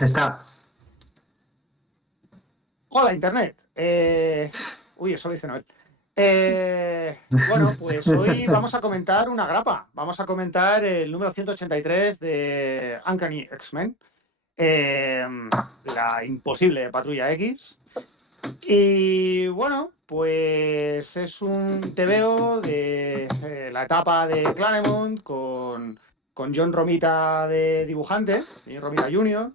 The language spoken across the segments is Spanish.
Está. Hola, Internet. Uy, eso lo dice Noel. Bueno, pues hoy vamos a comentar una grapa. Vamos a comentar el número 183 de Uncanny X-Men, eh, la imposible Patrulla X. Y bueno, pues es un TVO de la etapa de Claremont con John Romita de dibujante, y Romita Jr.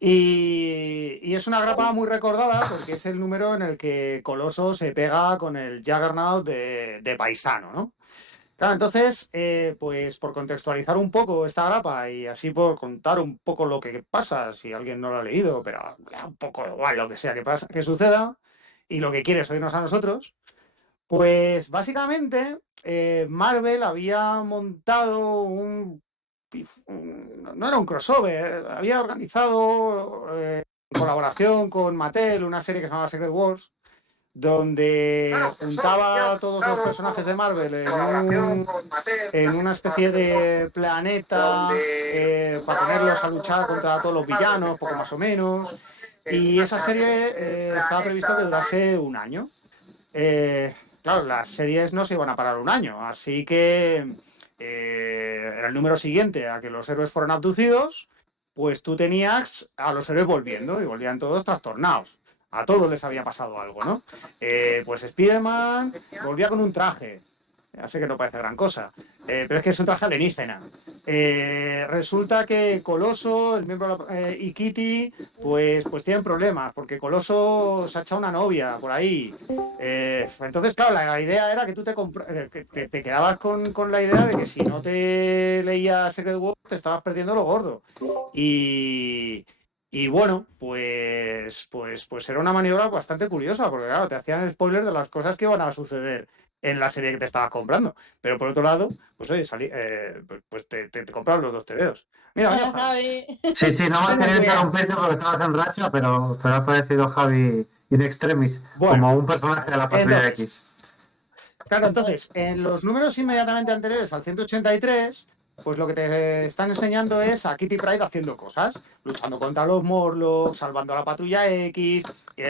Y es una grapa muy recordada porque es el número en el que Coloso se pega con el Juggernaut de paisano, ¿no? Claro, entonces, pues por contextualizar un poco esta grapa y así por contar un poco lo que pasa, si alguien no lo ha leído, pero un poco igual lo que sea que pasa, que suceda, y lo que quiere es oírnos a nosotros, pues básicamente Marvel había montado no era un crossover, había organizado en colaboración con Mattel una serie que se llamaba Secret Wars, donde juntaba a todos los personajes de Marvel en una especie de planeta para ponerlos a luchar contra todos los villanos, poco más o menos. Y esa serie estaba previsto que durase un año. Claro, las series no se iban a parar un año, así que era el número siguiente a que los héroes fueron abducidos, pues tú tenías a los héroes volviendo y volvían todos trastornados. A todos les había pasado algo, ¿no? Pues Spider-Man volvía con un traje. Ya sé que no parece gran cosa, pero es que es un traje alienígena. Resulta que Coloso, el miembro y Kitty, pues tienen problemas, porque Coloso se ha echado una novia por ahí. Entonces, claro, la idea era que tú te quedabas con la idea de que si no te leías Secret Wars, te estabas perdiendo lo gordo. Y, y bueno, pues era una maniobra bastante curiosa, porque claro, te hacían spoilers de las cosas que van a suceder en la serie que te estabas comprando. Pero por otro lado, pues oye, pues te compras los dos TVOs. Mira, Hola, Javi. Javi. Sí, no me ha querido interrumpirte porque estabas en racha, pero ha aparecido Javi in extremis, Bueno, como un personaje de la Patrulla entonces, X. claro, entonces, en los números inmediatamente anteriores al 183, pues lo que te están enseñando es a Kitty Pryde haciendo cosas, luchando contra los Morlocks, salvando a la Patrulla X,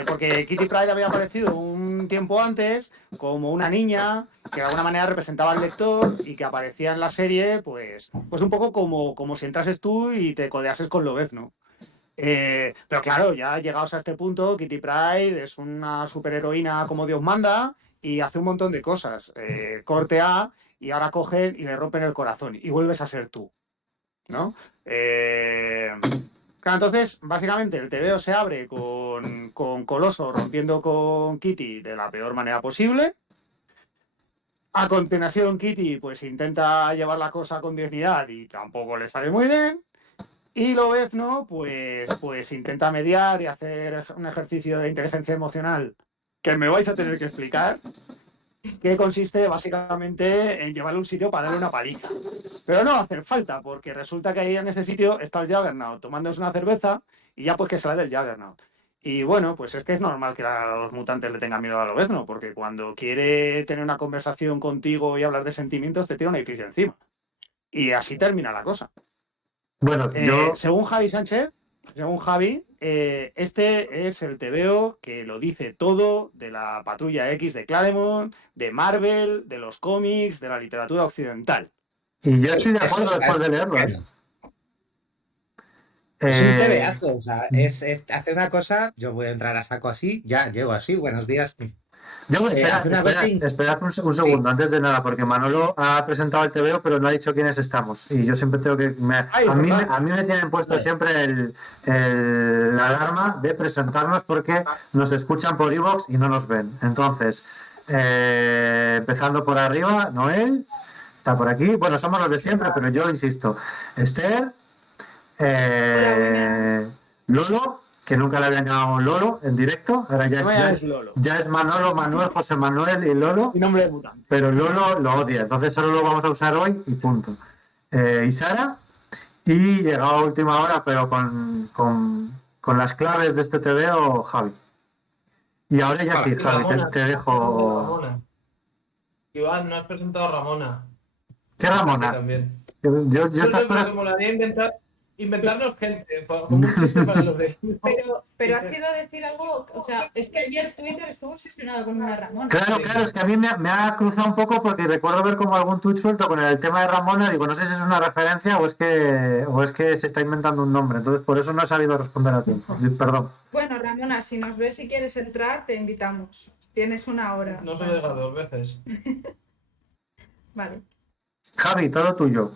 porque Kitty Pryde había aparecido un tiempo antes como una niña que de alguna manera representaba al lector y que aparecía en la serie, pues un poco como si entrases tú y te codeases con Lobezno. Pero claro, ya llegados a este punto, Kitty Pryde es una superheroína como Dios manda y hace un montón de cosas. Corte A y ahora cogen y le rompen el corazón y vuelves a ser tú, ¿no? Claro, entonces, básicamente el TVO se abre con Coloso rompiendo con Kitty de la peor manera posible. A continuación, Kitty pues intenta llevar la cosa con dignidad y tampoco le sale muy bien. Y Lobezno, pues intenta mediar y hacer un ejercicio de inteligencia emocional que me vais a tener que explicar, que consiste básicamente en llevarle a un sitio para darle una paliza. Pero no va a hacer falta, porque resulta que ahí en ese sitio está el Juggernaut tomándose una cerveza y ya pues que sale del Juggernaut. Y bueno, pues es que es normal que los mutantes le tengan miedo a Lobezno, porque cuando quiere tener una conversación contigo y hablar de sentimientos, te tira un edificio encima. Y así termina la cosa. Bueno, yo. Según Javi Sánchez, según Javi, este es el TVO que lo dice todo de la Patrulla X de Claremont, de Marvel, de los cómics, de la literatura occidental. Y yo estoy Sí, de acuerdo después de leerlo, ¿eh? bueno, es un Eh, tebeazo, o sea, hace una cosa, yo voy a entrar a saco así, ya llego así, buenos días. Hace una cosa, esperad un sí, segundo, antes de nada, porque Manolo ha presentado el TVO, pero no ha dicho quiénes estamos. Y yo siempre tengo que. Ay, ¿verdad? A mí me tienen puesto vale, siempre la alarma de presentarnos porque nos escuchan por iVoox y no nos ven. Entonces, empezando por arriba, Noel está por aquí. Bueno, somos los de siempre, pero yo insisto. Esther, Hola, buenas. Lolo, que nunca le habían llamado Lolo en directo, ahora No me llames Lolo. ya es Manolo, Manuel, José Manuel y Es Lolo, mi nombre de mutante. pero Lolo lo odia, entonces solo lo vamos a usar hoy y punto. Y Sara, y llegado a última hora, pero con las claves de este TVO, Javi. Y ahora ya sí, hola. Y Javi, Ramona, te no has presentado a dejo. Ramona. Iván, no has presentado a Ramona. ¿Qué Que está aquí Ramona? también. Yo No sé, estas pero cosas. que molaría intentar. inventarnos gente, como un chiste para los de... Pero has ido a decir algo, o sea, es que ayer Twitter estuvo obsesionado con una Ramona. Claro, es que a mí me ha cruzado un poco porque recuerdo ver como algún tuit suelto con el tema de Ramona, digo, no sé si es una referencia o es que se está inventando un nombre, entonces por eso no he sabido responder a tiempo, perdón. Bueno, Ramona, si nos ves y quieres entrar, te invitamos. Tienes una hora. No se lo diga 2 veces. Vale. Javi, todo tuyo.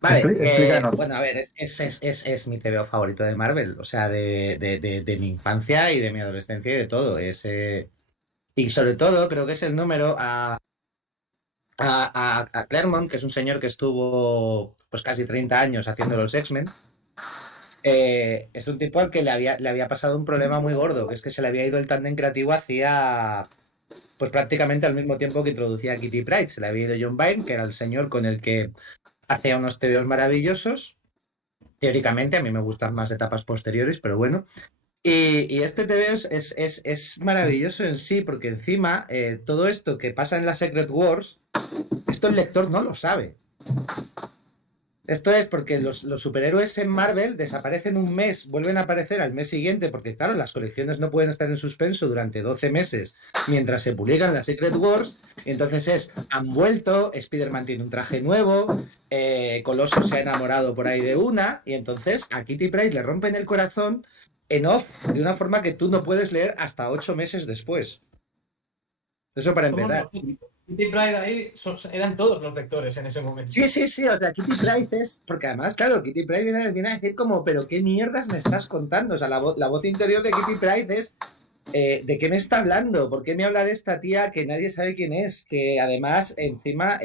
Vale, Explícanos. bueno, a ver, es mi TVO favorito de Marvel, o sea, de mi infancia y de mi adolescencia y de todo. Y sobre todo, creo que es el número a Claremont, que es un señor que estuvo pues casi 30 años haciendo los X-Men. Es un tipo al que le había pasado un problema muy gordo, que es que se le había ido el tándem creativo hacía pues prácticamente al mismo tiempo que introducía a Kitty Pryde. Se le había ido John Byrne, que era el señor con el que hacía unos TVOs maravillosos. Teóricamente, a mí me gustan más etapas posteriores, pero bueno. Y este TVO es maravilloso en sí, porque encima todo esto que pasa en la Secret Wars, esto el lector no lo sabe. Esto es porque los superhéroes en Marvel desaparecen un mes, vuelven a aparecer al mes siguiente, porque claro, las colecciones no pueden estar en suspenso durante 12 meses mientras se publican las Secret Wars. Entonces han vuelto, Spider-Man tiene un traje nuevo, Coloso se ha enamorado por ahí de una, y entonces a Kitty Pryde le rompen el corazón en off, de una forma que tú no puedes leer hasta 8 meses después. Eso para empezar. Kitty Pryde ahí eran todos los lectores en ese momento. Sí, o sea, Kitty Pryde es... Porque además, claro, Kitty Pryde viene a decir como, pero ¿qué mierdas me estás contando? O sea, la voz interior de Kitty Pryde es... ¿de qué me está hablando? ¿Por qué me habla de esta tía que nadie sabe quién es? Que además, encima...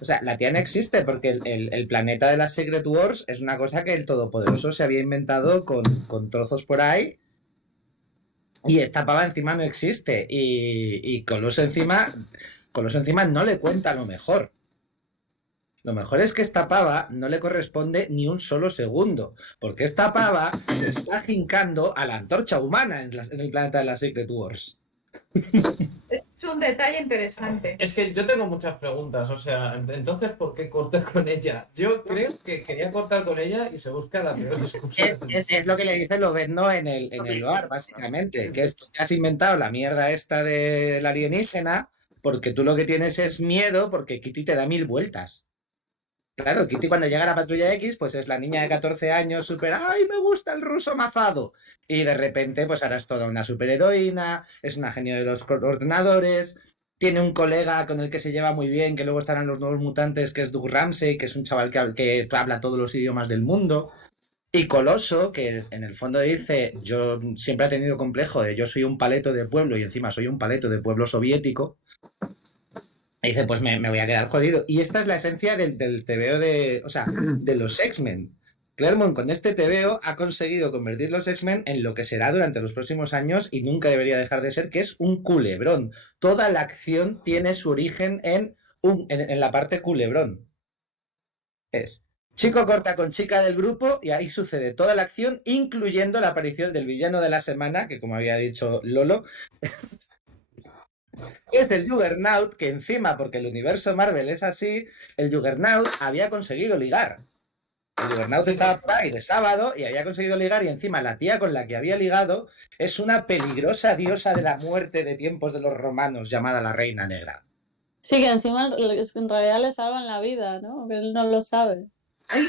o sea, la tía no existe porque el planeta de las Secret Wars es una cosa que el Todopoderoso se había inventado con trozos por ahí. Y esta pava encima no existe. Y Coloso encima no le cuenta lo mejor. Lo mejor es que esta pava no le corresponde ni un solo segundo, porque esta pava le está jincando a la antorcha humana en el planeta de las Secret Wars. Es un detalle interesante. Es que yo tengo muchas preguntas, o sea, entonces, ¿por qué cortar con ella? Yo creo que quería cortar con ella y se busca la peor excusa. Es lo que le dice Lobezno en el bar, básicamente, que esto te has inventado la mierda esta del alienígena porque tú lo que tienes es miedo porque Kitty te da 1000 vueltas. Claro, Kitty cuando llega a la Patrulla X, pues es la niña de 14 años, súper, ¡ay, me gusta el ruso mazado! Y de repente, pues ahora es toda una superheroína, es una genio de los ordenadores, tiene un colega con el que se lleva muy bien, que luego estarán los nuevos mutantes, que es Doug Ramsey, que es un chaval que habla todos los idiomas del mundo. Y Coloso, que en el fondo dice, yo siempre he tenido complejo de yo soy un paleto de pueblo y encima soy un paleto de pueblo soviético. Y dice, pues me voy a quedar jodido. Y esta es la esencia del TVO de los X-Men. Claremont con este TVO ha conseguido convertir los X-Men en lo que será durante los próximos años y nunca debería dejar de ser, que es un culebrón. Toda la acción tiene su origen en la parte culebrón. Es chico corta con chica del grupo y ahí sucede toda la acción, incluyendo la aparición del villano de la semana, que como había dicho Lolo, es el Juggernaut, que encima, porque el universo Marvel es así, el Juggernaut había conseguido ligar. El Juggernaut estaba por ahí de sábado y había conseguido ligar y encima la tía con la que había ligado es una peligrosa diosa de la muerte de tiempos de los romanos llamada la Reina Negra. Sí, que encima en realidad le salvan la vida, ¿no? Que él no lo sabe.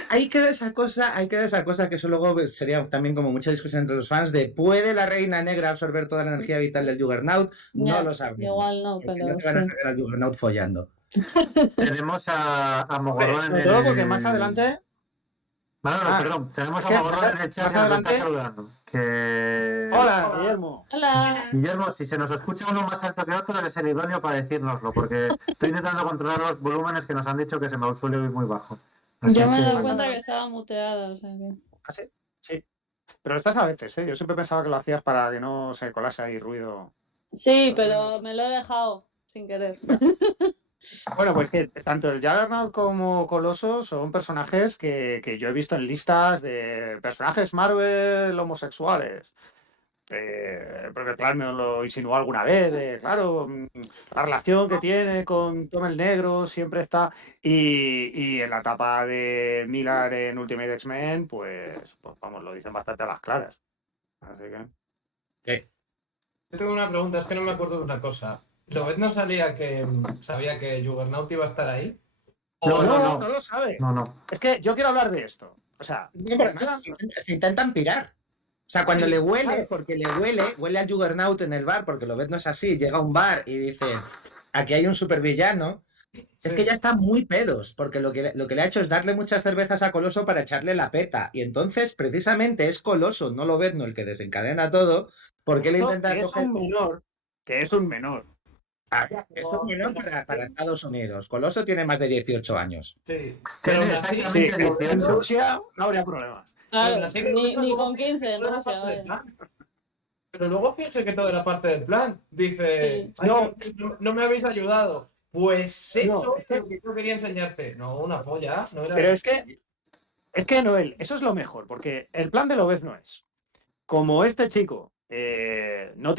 Ahí queda esa cosa que eso luego sería también como mucha discusión entre los fans de ¿puede la Reina Negra absorber toda la energía vital del Juggernaut? No lo sabemos. Igual no, porque pero no te van a sacar al Juggernaut follando. Tenemos a Mogorrón Sobre todo porque más adelante... perdón, tenemos a Mogorrón en el chat más que nos adelante... está saludando. Hola, Guillermo. Hola. Guillermo, si se nos escucha uno más alto que otro, eres el idóneo para decírnoslo, porque estoy intentando controlar los volúmenes que nos han dicho que se me suele oír muy bajo. Yo me doy cuenta que estaba muteada, o sea que... ¿Ah, sí? Sí. Pero estás a veces, ¿eh? Yo siempre pensaba que lo hacías para que no se colase ahí ruido. Sí, pero me lo he dejado sin querer. Bueno, pues que tanto el Juggernaut como Coloso son personajes que yo he visto en listas de personajes Marvel homosexuales. porque claro, me lo insinuó alguna vez, claro, la relación que tiene con Tom el Negro siempre está, y en la etapa de Miller en Ultimate X-Men, pues vamos, lo dicen bastante a las claras. Así que... Sí. Yo tengo una pregunta, es que no me acuerdo de una cosa. ¿Lobez no sabía que Juggernaut iba a estar ahí? No lo sabe. No. Es que yo quiero hablar de esto. O sea, No, pero se intentan pirar. O sea, cuando le huele, porque huele al Juggernaut en el bar, porque lo ves no es así, llega a un bar y dice, aquí hay un supervillano, es que ya están muy pedos, porque lo que le ha hecho es darle muchas cervezas a Coloso para echarle la peta, y entonces precisamente es Coloso, no Lobezno, el que desencadena todo, porque le intenta que coger... es un menor. Es un menor para Estados Unidos. Coloso tiene más de 18 años. Sí. Pero Pero aún así, Sí, en 18. Rusia no habría problemas. Claro, aún así, ni con 15 en todo era Rusia, parte del vaya. plan. Pero luego pienso que todo era parte del plan. Dice, Sí. "Ay, no me habéis ayudado". Pues eso No, es lo que yo quería enseñarte. No, una polla. No era... Pero es que Noel, eso es lo mejor, porque el plan de Lobez no es. Como este chico no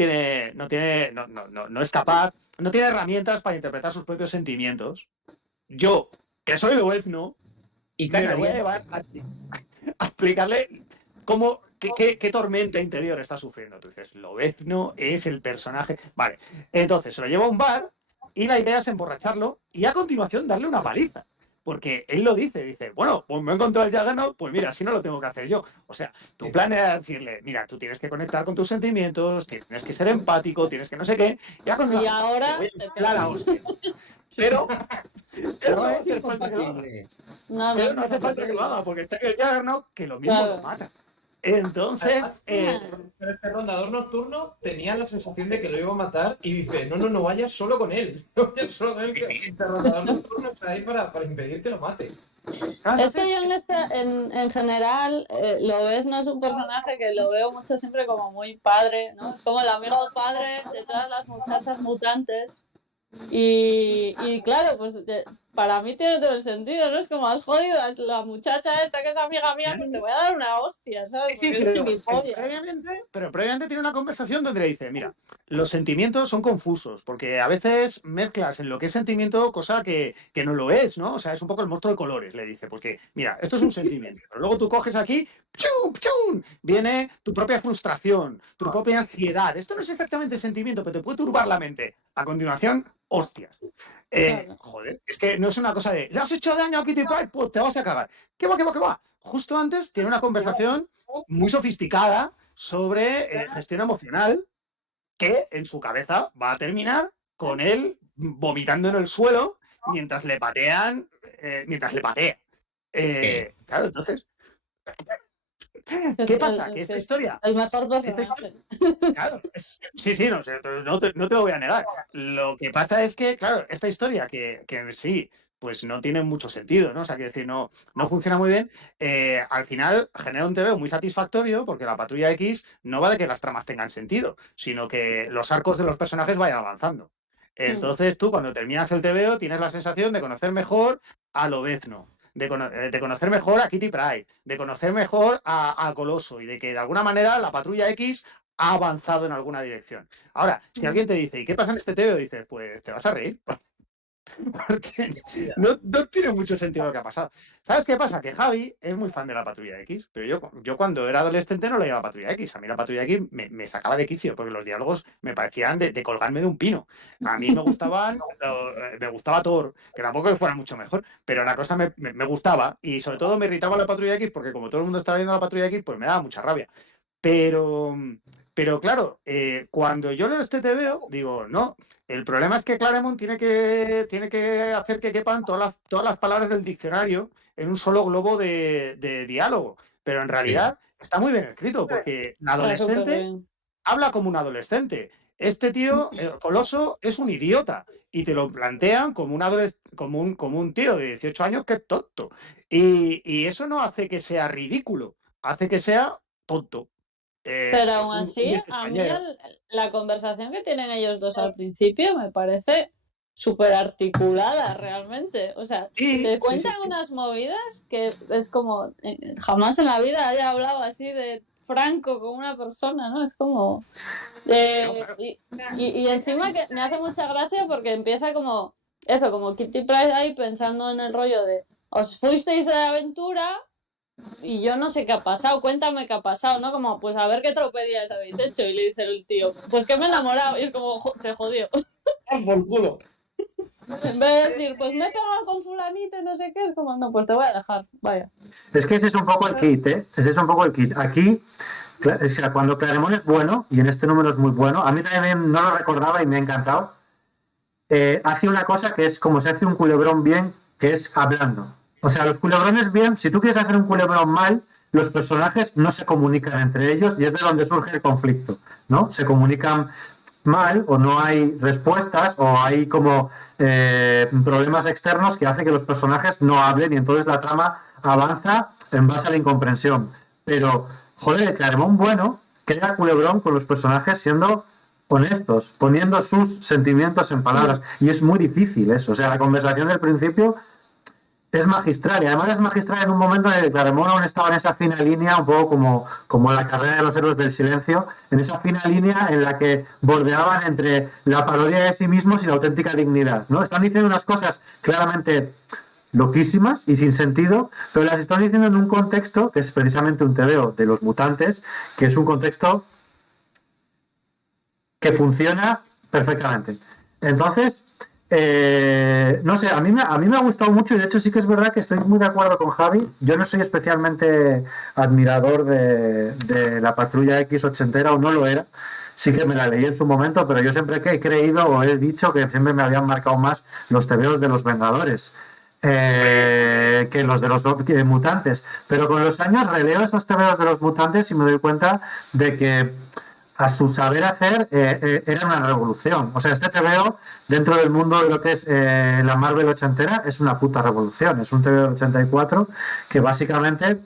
es capaz, no tiene herramientas para interpretar sus propios sentimientos, yo, que soy Lobezno, Y me lo voy a canadiense. llevar a explicarle qué tormenta interior está sufriendo. Tú dices, Lobezno es el personaje. Vale, entonces se lo lleva a un bar y la idea es emborracharlo y a continuación darle una paliza. Porque él lo dice, bueno, pues me he encontrado el Juggernaut, pues mira, así no lo tengo que hacer yo. O sea, tu plan era decirle, mira, tú tienes que conectar con tus sentimientos, tienes que ser empático, tienes que no sé qué. Y ahora te voy a te inflar a hostia. Pero No es hace falta que lo haga. incompatible. Pero no hace falta que lo haga, porque está el Juggernaut que lo mismo Claro. lo mata. Entonces, Pero este rondador nocturno tenía la sensación de que lo iba a matar y dice, no vayas solo con él. No vayas solo con él, que este rondador nocturno está ahí para impedir que lo mate. Es que yo en general, Lobez no es un personaje que lo veo mucho siempre como muy padre, ¿no? Es como el amigo padre de todas las muchachas mutantes. Y claro, pues para mí tiene todo el sentido, ¿no? Es como has jodido a la muchacha esta que es amiga mía, pues te voy a dar una hostia, ¿sabes? Sí, Porque es gilipollas. pero previamente tiene una conversación donde le dice, mira, los sentimientos son confusos, porque a veces mezclas en lo que es sentimiento cosa que no lo es, ¿no? O sea, es un poco el monstruo de colores, le dice, porque, mira, esto es un sentimiento, pero luego tú coges aquí, ¡pchum, pchum! Viene tu propia frustración, tu propia ansiedad. Esto no es exactamente sentimiento, pero te puede turbar la mente. A continuación, hostias. Claro. Joder, es que no es una cosa de, ¿le has hecho daño a Kitty Pryde? Pues te vas a cagar. ¿Qué va? Justo antes tiene una conversación muy sofisticada sobre gestión emocional que en su cabeza va a terminar con él vomitando en el suelo mientras le patean, mientras le patea. Claro, entonces, ¿qué pasa? Que esta historia... El mejor personaje. Claro, sí, no te lo voy a negar. Lo que pasa es que, claro, esta historia que sí, pues no tiene mucho sentido, ¿no? O sea, que decir, no funciona muy bien. Al final genera un TVO muy satisfactorio porque la Patrulla X no va de que las tramas tengan sentido, sino que los arcos de los personajes vayan avanzando. Entonces tú cuando terminas el TVO tienes la sensación de conocer mejor a Lobezno, de conocer mejor a Kitty Pryde, de conocer mejor a Coloso y de que de alguna manera la Patrulla X ha avanzado en alguna dirección. Ahora, si alguien te dice, ¿y qué pasa en este TVO? Dices, pues te vas a reír. Porque no tiene mucho sentido lo que ha pasado. ¿Sabes qué pasa? Que Javi es muy fan de la Patrulla X, pero yo cuando era adolescente no leía la Patrulla X. A mí la Patrulla X me sacaba de quicio, porque los diálogos me parecían de colgarme de un pino. A mí me gustaba Thor, que tampoco fuera mucho mejor, pero la cosa me gustaba, y sobre todo me irritaba la Patrulla X, porque como todo el mundo estaba viendo la Patrulla X, pues me daba mucha rabia. Pero claro, cuando yo leo este TVO, digo, no, el problema es que Claremont tiene que hacer que quepan todas las palabras del diccionario en un solo globo de diálogo. Pero en realidad está muy bien escrito, porque el adolescente habla como un adolescente. Este tío, Coloso, es un idiota. Y te lo plantean como un tío de 18 años que es tonto. Y eso no hace que sea ridículo, hace que sea tonto. Pero aún así, a mí la conversación que tienen ellos dos al principio me parece súper articulada realmente. O sea, Sí, te sí, cuentan sí, sí. unas movidas que es como jamás en la vida haya hablado así de franco con una persona, ¿no? Es como... Claro. y encima que me hace mucha gracia porque empieza como eso, como Kitty Pryde ahí pensando en el rollo de os fuisteis de aventura y yo no sé qué ha pasado, cuéntame qué ha pasado, ¿no? Como, pues a ver qué tropelías habéis hecho. Y le dice el tío, pues que me he enamorado. Y es como, se jodió. Por culo. En vez de decir, pues me he pegado con fulanito y no sé qué, es como, no, pues te voy a dejar, vaya. Es que ese es un poco el kit, ¿eh? Ese es un poco el kit. Aquí, o sea, cuando Claremont es bueno, y en este número es muy bueno, a mí también no lo recordaba y me ha encantado, hace una cosa que es como se hace un culebrón bien, que es hablando. O sea, los culebrones bien, si tú quieres hacer un culebrón mal, los personajes no se comunican entre ellos y es de donde surge el conflicto, ¿no? Se comunican mal o no hay respuestas o hay como problemas externos que hace que los personajes no hablen y entonces la trama avanza en base a la incomprensión. Pero, joder, el Claremont bueno crea culebrón con los personajes siendo honestos, poniendo sus sentimientos en palabras. Y es muy difícil eso. O sea, la conversación del principio es magistral. Y además es magistral en un momento en el que Claremont aún estaba en esa fina línea, un poco como la carrera de los héroes del silencio, en esa fina línea en la que bordeaban entre la parodia de sí mismos y la auténtica dignidad, ¿no? Están diciendo unas cosas claramente loquísimas y sin sentido, pero las están diciendo en un contexto que es precisamente un tebeo de los mutantes, que es un contexto que funciona perfectamente. Entonces, no sé, a mí me ha gustado mucho y de hecho sí que es verdad que estoy muy de acuerdo con Javi. Yo no soy especialmente admirador de la Patrulla X ochentera, o no lo era. Sí que me la leí en su momento, pero yo siempre que he creído o he dicho que siempre me habían marcado más los tebeos de los Vengadores. Que los de los mutantes. Pero con los años releo esos tebeos de los mutantes y me doy cuenta de que a su saber hacer era una revolución. O sea, este TVO dentro del mundo de lo que es la Marvel ochentera es una puta revolución. Es un TVO del 84 que básicamente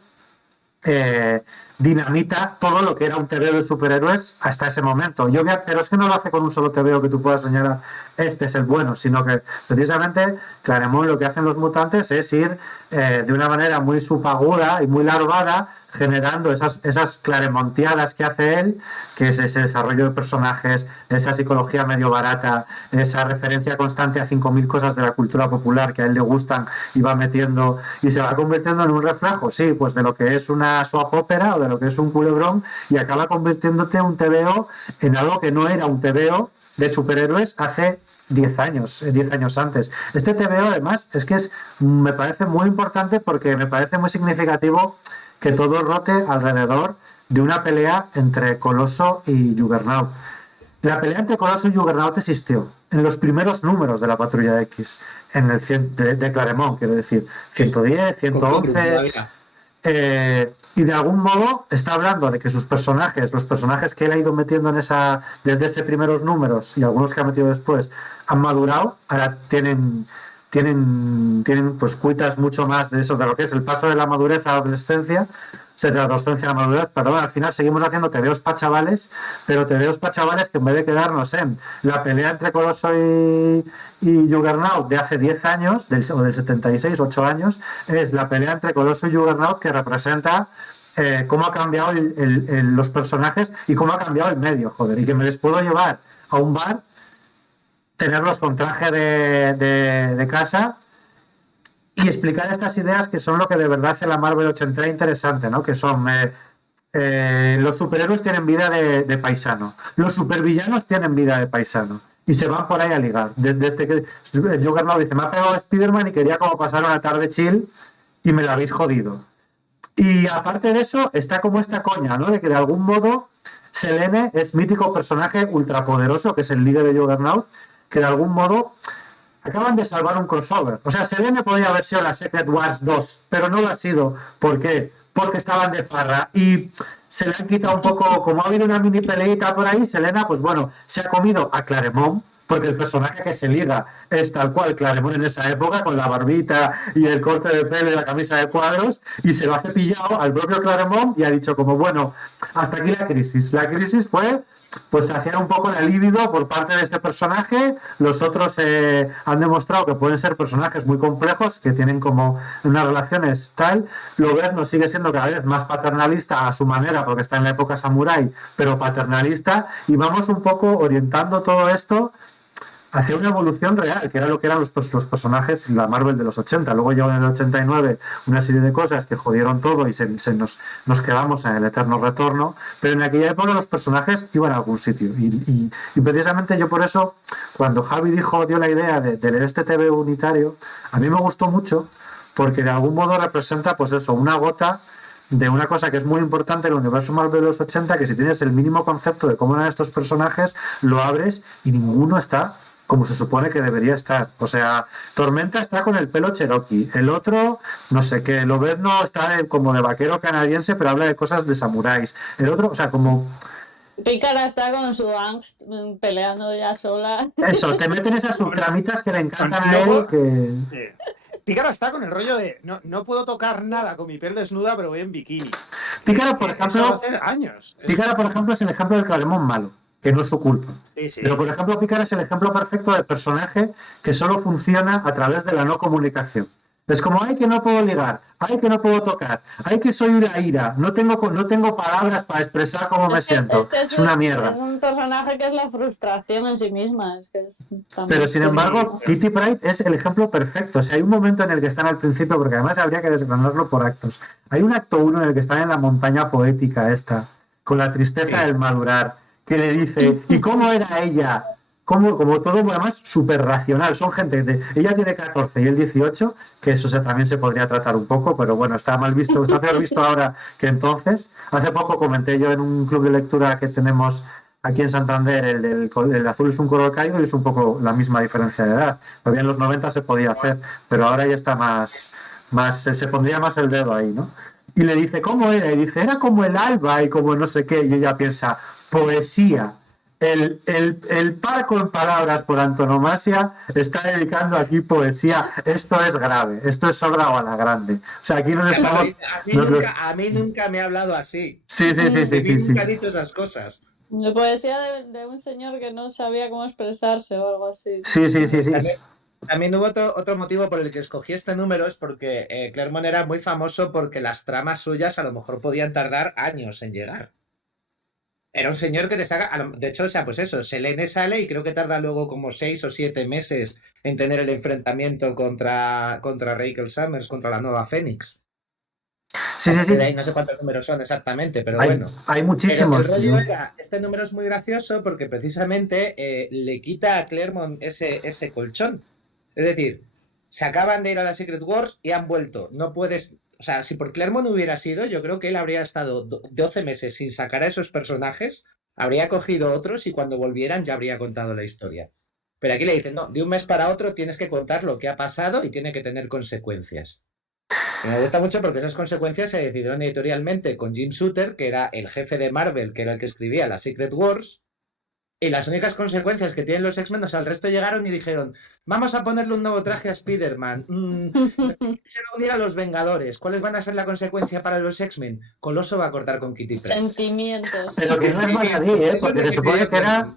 dinamita todo lo que era un TVO de superhéroes hasta ese momento. Pero es que no lo hace con un solo TVO que tú puedas señalar este es el bueno, sino que precisamente Claremont lo que hacen los mutantes es ir de una manera muy subaguda y muy larvada generando esas claremonteadas que hace él, que es ese desarrollo de personajes, esa psicología medio barata, esa referencia constante a 5.000 cosas de la cultura popular que a él le gustan y va metiendo y se va convirtiendo en un reflejo, sí, pues de lo que es una soap opera o de lo que es un culebrón y acaba convirtiéndote un TVO en algo que no era un TVO de superhéroes hace 10 años antes. Este TVO además es que me parece muy importante porque me parece muy significativo que todo rote alrededor de una pelea entre Coloso y Juggernaut. La pelea entre Coloso y Juggernaut existió en los primeros números de la Patrulla X, en el de Claremont, quiero decir, 110, 111... y de algún modo está hablando de que sus personajes, los personajes que él ha ido metiendo desde esos primeros números y algunos que ha metido después, han madurado, ahora tienen pues cuitas mucho más de eso, de lo que es el paso de la madurez a la adolescencia, de la adolescencia a la madurez, perdón, al final seguimos haciendo tebeos para chavales, pero tebeos para chavales que en vez de quedarnos en la pelea entre Coloso y Juggernaut de hace 10 años, o del 76, 8 años, es la pelea entre Coloso y Juggernaut que representa cómo ha cambiado los personajes y cómo ha cambiado el medio, joder, y que me les puedo llevar a un bar, tenerlos con traje de casa y explicar estas ideas que son lo que de verdad hace la Marvel ochentera interesante, ¿no? Que son los superhéroes tienen vida de paisano, los supervillanos tienen vida de paisano y se van por ahí a ligar. Desde que Juggernaut dice, me ha pegado Spider-Man y quería como pasar una tarde chill y me la habéis jodido. Y aparte de eso está como esta coña, ¿no? De que de algún modo Selene es mítico personaje ultrapoderoso, que es el líder de Juggernaut, que de algún modo acaban de salvar un crossover. O sea, Selene podría haber sido la Secret Wars 2, pero no lo ha sido. ¿Por qué? Porque estaban de farra y se le han quitado un poco, como ha habido una mini peleita por ahí, Selena, pues bueno, se ha comido a Claremont, porque el personaje que se liga es tal cual Claremont en esa época, con la barbita y el corte de pelo y la camisa de cuadros, y se lo ha cepillado al propio Claremont y ha dicho como, bueno, hasta aquí la crisis. La crisis fue pues saciar un poco la libido por parte de este personaje. Los otros han demostrado que pueden ser personajes muy complejos, que tienen como unas relaciones tal. Lobezno sigue siendo cada vez más paternalista a su manera, porque está en la época samurái, pero paternalista, y vamos un poco orientando todo esto hacia una evolución real, que era lo que eran los personajes, la Marvel de los 80. Luego llegó en el 89 una serie de cosas que jodieron todo y nos quedamos en el eterno retorno, pero en aquella época los personajes iban a algún sitio. Y precisamente yo por eso, cuando Javi dio la idea de leer este TV unitario, a mí me gustó mucho, porque de algún modo representa, pues eso, una gota de una cosa que es muy importante en el universo Marvel de los 80, que si tienes el mínimo concepto de cómo eran estos personajes, lo abres y ninguno está como se supone que debería estar. O sea, Tormenta está con el pelo cherokee, el otro, no sé qué, Lobezno está como de vaquero canadiense, pero habla de cosas de samuráis. El otro, o sea, como... Pícara está con su angst peleando ya sola. Eso, te meten esas subtramitas que le encantan a él, que... Pícara está con el rollo de no puedo tocar nada con mi piel desnuda, pero voy en bikini. Pícara, por ejemplo, eso hace años. Pícara, por ejemplo, es el ejemplo del Claremont malo, que no es su culpa. Sí, sí. Pero, por ejemplo, Pícara es el ejemplo perfecto de personaje que solo funciona a través de la no comunicación. Es como, ay, que no puedo ligar, ay, que no puedo tocar, ay, que soy una ira, no tengo palabras para expresar cómo me siento. Es una mierda. Es un personaje que es la frustración en sí misma. Pero, sin embargo, Kitty Pryde es el ejemplo perfecto. O sea, hay un momento en el que están al principio, porque además habría que desgranarlo por actos. Hay un acto 1 en el que están en la montaña poética esta, con la tristeza del madurar, que le dice, ¿y cómo era ella? Como todo, además, súper racional. Son gente ella tiene 14 y él 18, que eso también se podría tratar un poco, pero bueno, está mal visto, está peor visto ahora que entonces. Hace poco comenté yo en un club de lectura que tenemos aquí en Santander, el azul es un color cálido y es un poco la misma diferencia de edad. Todavía en los 90 se podía hacer, pero ahora ya está más se pondría más el dedo ahí, ¿no? Y le dice, ¿cómo era? Y dice, era como el alba y como no sé qué. Y ella piensa, poesía. El parco en palabras por antonomasia está dedicando aquí poesía. Esto es grave, esto es obra o a la grande. O sea, aquí nos estamos... A mí nunca me ha hablado así. Sí. Nunca ha dicho esas cosas. La poesía de un señor que no sabía cómo expresarse o algo así. Sí. También hubo otro motivo por el que escogí este número, es porque Claremont era muy famoso porque las tramas suyas a lo mejor podían tardar años en llegar. Era un señor que te saca, de hecho, o sea, pues eso, Selene sale y creo que tarda luego como 6 o 7 meses en tener el enfrentamiento contra Rachel Summers, contra la nueva Fénix. Sí. No sé cuántos números son exactamente, pero bueno. Hay muchísimos. Pero el rollo era, este número es muy gracioso porque precisamente le quita a Claremont ese colchón. Es decir, se acaban de ir a la Secret Wars y han vuelto. No puedes... O sea, si por Claremont hubiera sido, yo creo que él habría estado 12 meses sin sacar a esos personajes, habría cogido otros y cuando volvieran ya habría contado la historia. Pero aquí le dicen, no, de un mes para otro tienes que contar lo que ha pasado y tiene que tener consecuencias. Y me gusta mucho porque esas consecuencias se decidieron editorialmente con Jim Shooter, que era el jefe de Marvel, que era el que escribía la Secret Wars. Y las únicas consecuencias que tienen los X-Men, o sea, el resto llegaron y dijeron, vamos a ponerle un nuevo traje a Spider-Man, se va a unir a los Vengadores, ¿cuáles van a ser la consecuencia para los X-Men? Coloso va a cortar con Kitty Pryde. Sentimientos. Pero que no es baladí, porque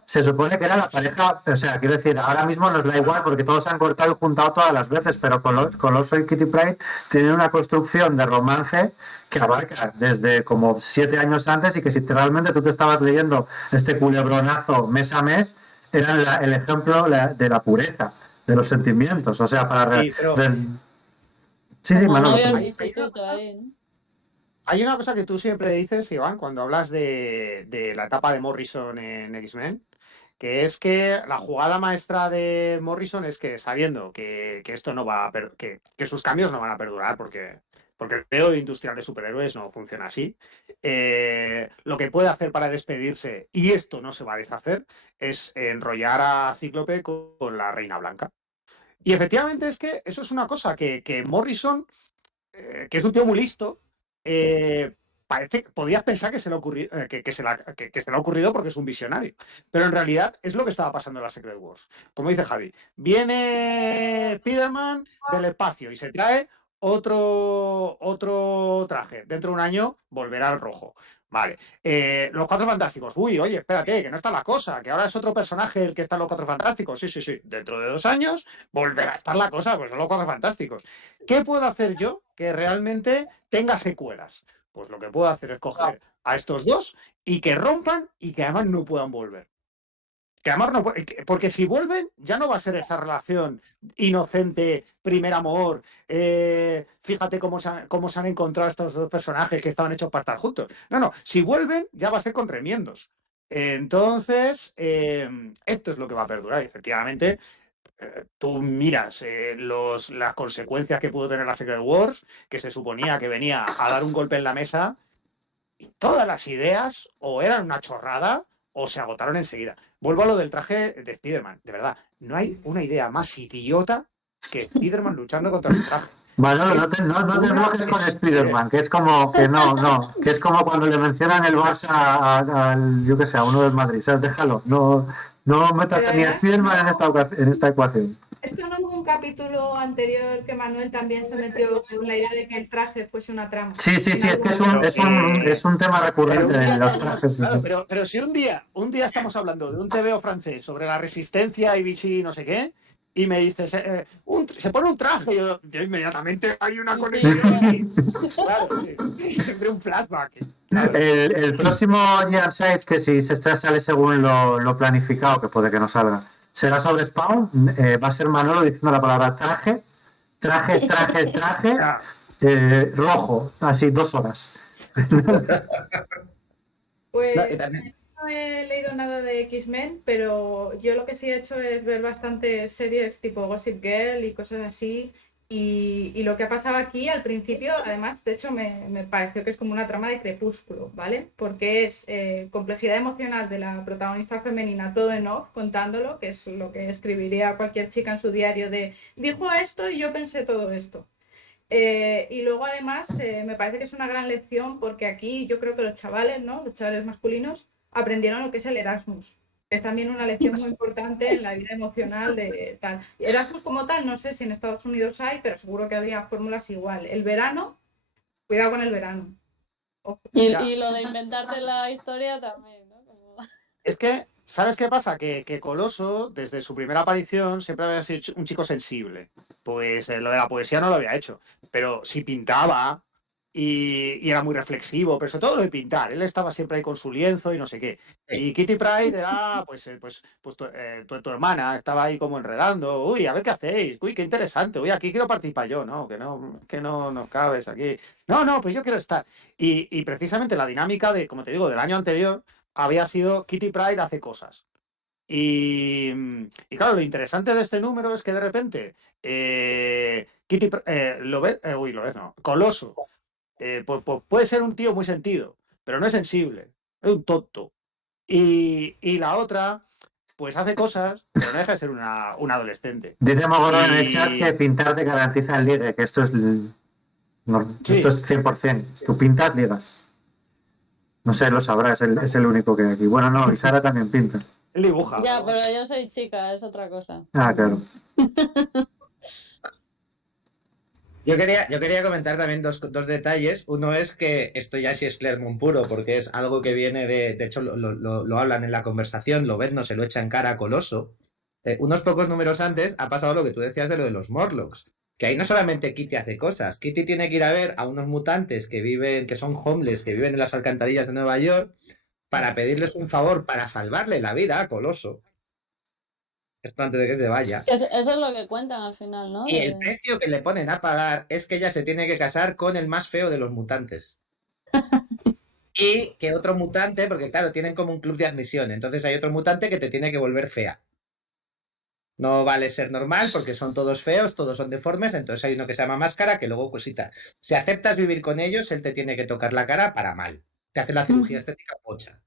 se supone que era la pareja, o sea, quiero decir, ahora mismo nos da igual porque todos se han cortado y juntado todas las veces, pero Coloso y Kitty Pryde tienen una construcción de romance que abarca desde como 7 años antes, y que si realmente tú te estabas leyendo este culebronazo mes a mes, era el ejemplo de la pureza, de los sentimientos, o sea, para... Sí, Manolo. Hay una cosa que tú siempre dices, Iván, cuando hablas de la etapa de Morrison en X-Men, que es que la jugada maestra de Morrison es que, sabiendo que esto no va a que sus cambios no van a perdurar porque el pedo industrial de superhéroes no funciona así, lo que puede hacer para despedirse, y esto no se va a deshacer, es enrollar a Cíclope con la Reina Blanca. Y efectivamente es que eso es una cosa que Morrison, que es un tío muy listo, podías pensar que se le ha ocurrido porque es un visionario, pero en realidad es lo que estaba pasando en la Secret Wars. Como dice Javi, viene Spider-Man del espacio y se trae otro traje. Dentro de un año volverá al rojo. Vale. Los Cuatro Fantásticos. Uy, oye, espérate, que no está la cosa, que ahora es otro personaje el que está en los Cuatro Fantásticos. Sí, sí, sí. Dentro de 2 años volverá a estar la cosa, pues son los Cuatro Fantásticos. ¿Qué puedo hacer yo que realmente tenga secuelas? Pues lo que puedo hacer es coger a estos dos y que rompan y que además no puedan volver. Que además no puede, porque si vuelven, ya no va a ser esa relación inocente, primer amor. Fíjate cómo se han encontrado estos dos personajes que estaban hechos para estar juntos. No, si vuelven, ya va a ser con remiendos. Entonces, esto es lo que va a perdurar. Efectivamente, tú miras las consecuencias que pudo tener la Secret Wars, que se suponía que venía a dar un golpe en la mesa, y todas las ideas o eran una chorrada o se agotaron enseguida. Vuelvo a lo del traje de Spider-Man. De verdad, no hay una idea más idiota que Spider-Man luchando contra su traje. Manolo, no te bloques con Spider-Man, que es como que que es como cuando le mencionan el Barça al, yo que sé, a uno del Madrid, ¿sabes? Déjalo, no metas Pero ni a además, Spider-Man en esta ecuación. esto no hubo un capítulo anterior que Manuel también se metió con la idea de que el traje fuese una trama. Sí, En es que algún Pero, es un tema Pero recurrente un día en los tenemos, trajes. claro, pero si un día estamos hablando de un TVO francés sobre la resistencia y Vichy no sé qué, y me dices, se pone un traje, yo inmediatamente hay una conexión aquí. Claro, sí, siempre un flashback. Claro. El próximo Giant Sides, que si se sale según lo planificado, que puede que no salga, será sobre Spawn. Va a ser Manolo diciendo la palabra traje, Ah, rojo, así 2 horas. Pues También, no he leído nada de X-Men, pero yo lo que sí he hecho es ver bastantes series tipo Gossip Girl y cosas así. Y lo que ha pasado aquí al principio, además, de hecho, me pareció que es como una trama de Crepúsculo, ¿vale? Porque es complejidad emocional de la protagonista femenina, todo en off, contándolo, que es lo que escribiría cualquier chica en su diario de dijo esto y yo pensé todo esto. Y luego además me parece que es una gran lección porque aquí yo creo que los chavales, ¿no? Los chavales masculinos aprendieron lo que es el Erasmus. Es también una lección muy importante en la vida emocional de tal. Erasmus como tal, no sé si en Estados Unidos hay, pero seguro que habría fórmulas igual. El verano, cuidado con el verano. Ojo. Y lo de inventarte la historia también, ¿no? es que, ¿sabes qué pasa? Que Coloso, desde su primera aparición, siempre había sido un chico sensible. Pues lo de la poesía no lo había hecho, pero sí pintaba y era muy reflexivo, pero sobre todo lo de pintar. Él estaba siempre ahí con su lienzo y no sé qué. Y Kitty Pryde era, pues tu hermana, estaba ahí como enredando. Uy, a ver qué hacéis. Uy, qué interesante. Uy, aquí quiero participar yo. No, que no cabes aquí. No, pues yo quiero estar. Y precisamente la dinámica de, como te digo, del año anterior había sido Kitty Pryde hace cosas. Y claro, lo interesante de este número es que de repente lo ves, no, Coloso, pues puede ser un tío muy sentido, pero no es sensible, es un tonto. Y la otra, pues hace cosas, pero no deja de ser una adolescente. Dice Mogorón en el chat Y que pintar te garantiza el ligue, que esto es, esto sí, es 100%. Tú pintas, ligas. No sé, lo sabrá, es el único que hay aquí. Bueno, no, y Sara también pinta. él dibuja. Ya, pero yo soy chica, es otra cosa. Ah, claro. yo quería comentar también dos detalles. Uno es que esto ya sí es Claremont puro, porque es algo que viene de hecho lo hablan en la conversación, no se lo echa en cara a Coloso. Unos pocos números antes ha pasado lo que tú decías de lo de los Morlocks, que ahí no solamente Kitty hace cosas, Kitty tiene que ir a ver a unos mutantes que son homeless, que viven en las alcantarillas de Nueva York, para pedirles un favor para salvarle la vida a Coloso. Esto antes de que se vaya. Eso es lo que cuentan al final, ¿no? Y el precio que le ponen a pagar es que ella se tiene que casar con el más feo de los mutantes. Y que otro mutante, porque claro, tienen como un club de admisión, entonces hay otro mutante que te tiene que volver fea. No vale ser normal porque son todos feos, todos son deformes, entonces hay uno que se llama Máscara que luego cosita. Si aceptas vivir con ellos, él te tiene que tocar la cara para mal. Te hace la cirugía estética pocha.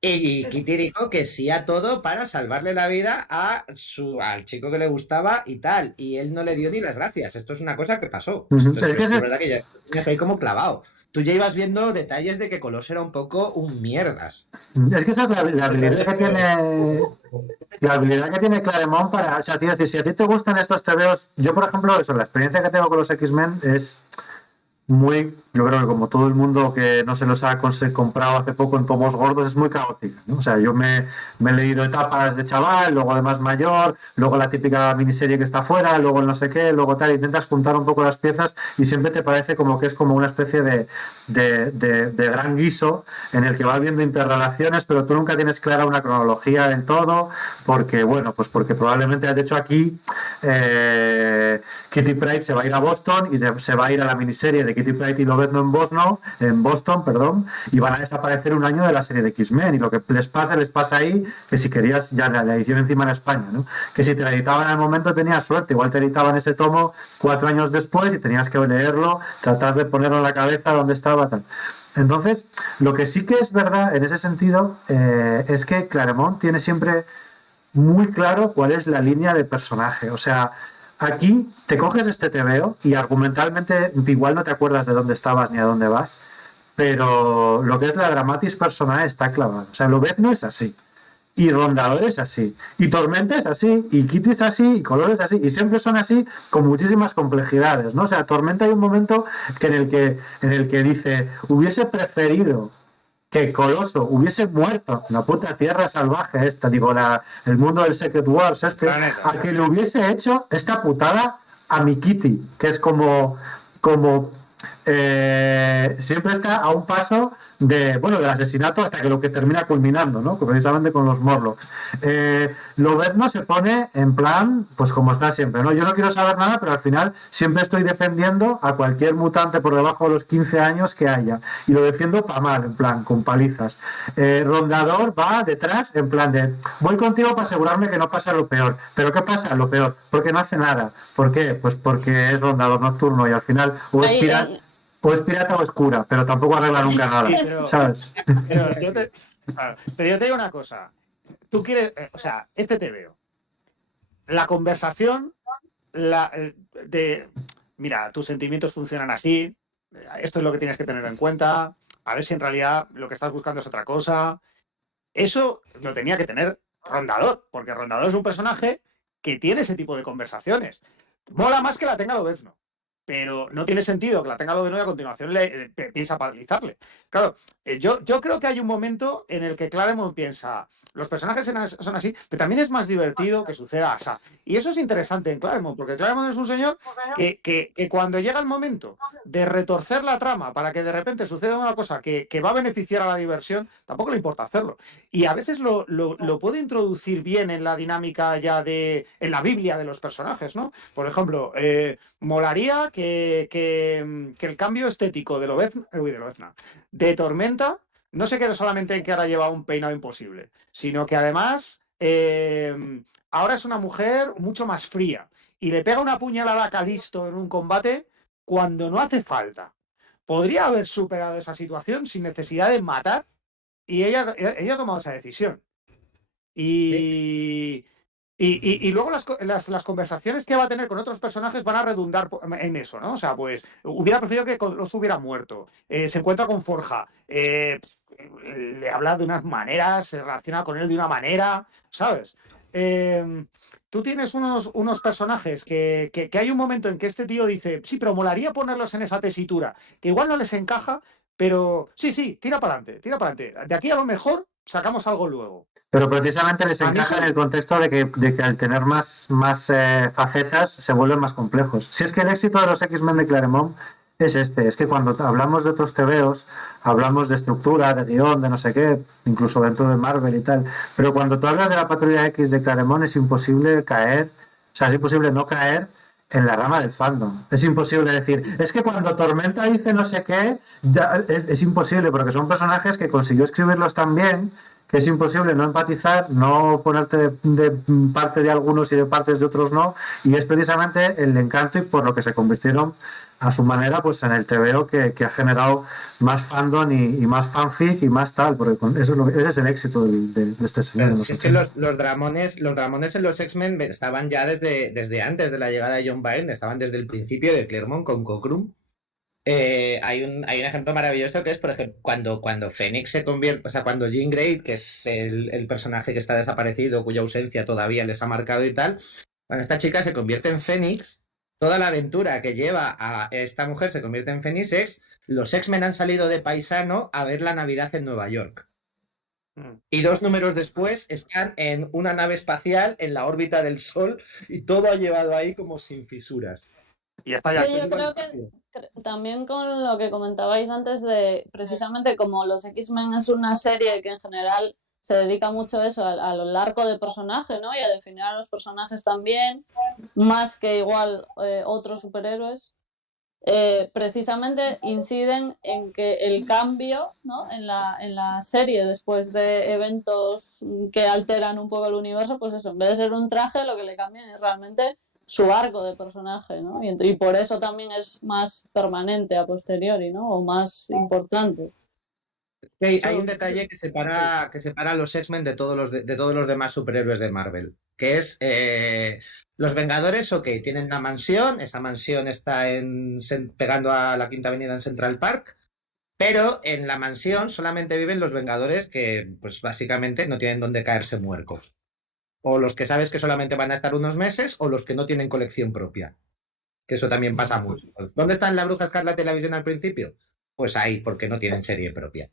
Y Kitty dijo que sí a todo para salvarle la vida al chico que le gustaba y tal. Y él no le dio ni las gracias. Esto es una cosa que pasó. Ujú. Entonces, Es que es verdad que ya tenías ahí como clavado. Tú ya ibas viendo detalles de que Colossus era un poco un mierdas. esa es la habilidad que tiene. La habilidad que tiene Claremont para. O sea, tío, decir, si a ti te gustan estos TVOs. Yo, por ejemplo, eso, la experiencia que tengo con los X-Men es muy, yo creo que como todo el mundo que no se los ha comprado hace poco en tomos gordos, es muy caótica, ¿no? O sea, yo me he leído etapas de chaval, luego de más mayor, luego la típica miniserie que está fuera, luego el no sé qué, luego tal, intentas juntar un poco las piezas y siempre te parece como que es como una especie de gran guiso en el que vas viendo interrelaciones, pero tú nunca tienes clara una cronología del todo, porque, bueno, pues porque probablemente, de hecho, aquí Kitty Pryde se va a ir a Boston y se va a ir a la miniserie de Kitty Pryde y Lobezno en Boston, perdón, y van a desaparecer un año de la serie de X-Men, y lo que les pasa ahí, que si querías, ya la edición encima en España, ¿no? Que si te la editaban al momento tenías suerte, igual te editaban ese tomo 4 años después y tenías que leerlo, tratar de ponerlo en la cabeza donde estaba, tal. Entonces, lo que sí que es verdad en ese sentido es que Claremont tiene siempre muy claro cuál es la línea de personaje. O sea, aquí te coges este TVO y argumentalmente igual no te acuerdas de dónde estabas ni a dónde vas, pero lo que es la dramatis personae está clavado. O sea, Lobezno es así, y Rondador es así, y Tormenta es así, y Kitty es así, y Color es así, y siempre son así con muchísimas complejidades, ¿no? O sea, Tormenta hay un momento en el que dice, hubiese preferido que Coloso hubiese muerto en la puta tierra salvaje esta, digo, el mundo del Secret Wars Planeta. a que le hubiese hecho esta putada a mi Kitty, que es como siempre está a un paso del asesinato hasta que lo que termina culminando, ¿no? Precisamente con los Morlocks. Lobezno se pone en plan, pues como está siempre, ¿no? Yo no quiero saber nada, pero al final siempre estoy defendiendo a cualquier mutante por debajo de los 15 años que haya. Y lo defiendo para mal, en plan, con palizas. Rondador va detrás, en plan de, voy contigo para asegurarme que no pasa lo peor. ¿Pero qué pasa? Lo peor. Porque no hace nada. ¿Por qué? Pues porque es Rondador nocturno y al final o es pirata o es cura, pero tampoco arregla nunca nada, Sí, pero- ¿sabes? Pero yo te digo una cosa. Tú quieres, o sea, este te veo. La conversación mira, tus sentimientos funcionan así, esto es lo que tienes que tener en cuenta, a ver si en realidad lo que estás buscando es otra cosa. Eso lo tenía que tener Rondador, porque Rondador es un personaje que tiene ese tipo de conversaciones. Mola más que la tenga Lobezno, pero no tiene sentido que la tenga Lobezno y a continuación piensa paralizarle. Claro, yo creo que hay un momento en el que Claremont piensa, los personajes son así, pero también es más divertido que suceda así. Y eso es interesante en Claremont, porque Claremont es un señor que cuando llega el momento de retorcer la trama para que de repente suceda una cosa que va a beneficiar a la diversión, tampoco le importa hacerlo. Y a veces lo puede introducir bien en la dinámica ya en la Biblia de los personajes, ¿no? Por ejemplo, molaría que el cambio estético de Lobezna, de Tormenta, no se quede solamente en que ahora lleva un peinado imposible, sino que además ahora es una mujer mucho más fría y le pega una puñalada a Calisto en un combate cuando no hace falta. Podría haber superado esa situación sin necesidad de matar y ella ha tomado esa decisión. Y luego las conversaciones que va a tener con otros personajes van a redundar en eso, ¿no? O sea, pues hubiera preferido que los hubiera muerto. Se encuentra con Forja. Le habla de unas maneras, se relaciona con él de una manera, ¿sabes? Tú tienes unos personajes que hay un momento en que este tío dice, sí, pero molaría ponerlos en esa tesitura, que igual no les encaja, pero sí, tira para adelante. De aquí a lo mejor sacamos algo luego. Pero precisamente les encaja en el contexto de que al tener más facetas se vuelven más complejos. Si es que el éxito de los X-Men de Claremont es que cuando hablamos de otros TVOs, hablamos de estructura, de guión, de no sé qué, incluso dentro de Marvel y tal, pero cuando tú hablas de la Patrulla X de Claremont es imposible es imposible no caer en la rama del fandom. Es imposible decir, es que cuando Tormenta dice no sé qué, es imposible, porque son personajes que consiguió escribirlos tan bien que es imposible no empatizar, no ponerte de parte de algunos y de partes de otros no, y es precisamente el encanto y por lo que se convirtieron a su manera pues en el TVO que ha generado más fandom y más fanfic y más tal, porque ese es el éxito de este señor. Pero si es que los Dramones en los X-Men estaban ya desde antes de la llegada de John Byrne, estaban desde el principio de Claremont con Cockrum. Hay un ejemplo maravilloso que es, por ejemplo, cuando Phoenix se convierte, o sea, cuando Jean Grey, que es el personaje que está desaparecido, cuya ausencia todavía les ha marcado y tal, cuando esta chica se convierte en Phoenix, toda la aventura que lleva a esta mujer se convierte en Phoenix es, los X-Men han salido de paisano a ver la Navidad en Nueva York. Y 2 números después están en una nave espacial en la órbita del Sol y todo ha llevado ahí como sin fisuras. Y ya está, ya. Yo creo que también con lo que comentabais antes de precisamente como los X-Men es una serie que en general se dedica mucho a eso, a lo largo de personaje, ¿no? Y a definir a los personajes también, más que igual otros superhéroes. Precisamente inciden en que el cambio, ¿no? en la serie después de eventos que alteran un poco el universo, pues eso, en vez de ser un traje, lo que le cambian es realmente su arco de personaje, ¿no? Y por eso también es más permanente a posteriori, ¿no? O más importante. Es que hay un detalle que separa a los X-Men de todos los demás superhéroes de Marvel, que es los Vengadores, ok, tienen una mansión, esa mansión está pegando a la Quinta Avenida en Central Park, pero en la mansión solamente viven los Vengadores que, pues básicamente, no tienen donde caerse muertos. O los que sabes que solamente van a estar unos meses, o los que no tienen colección propia. Que eso también pasa mucho. Pues, ¿dónde están la Bruja Escarlata y la Visión al principio? Pues ahí, porque no tienen serie propia.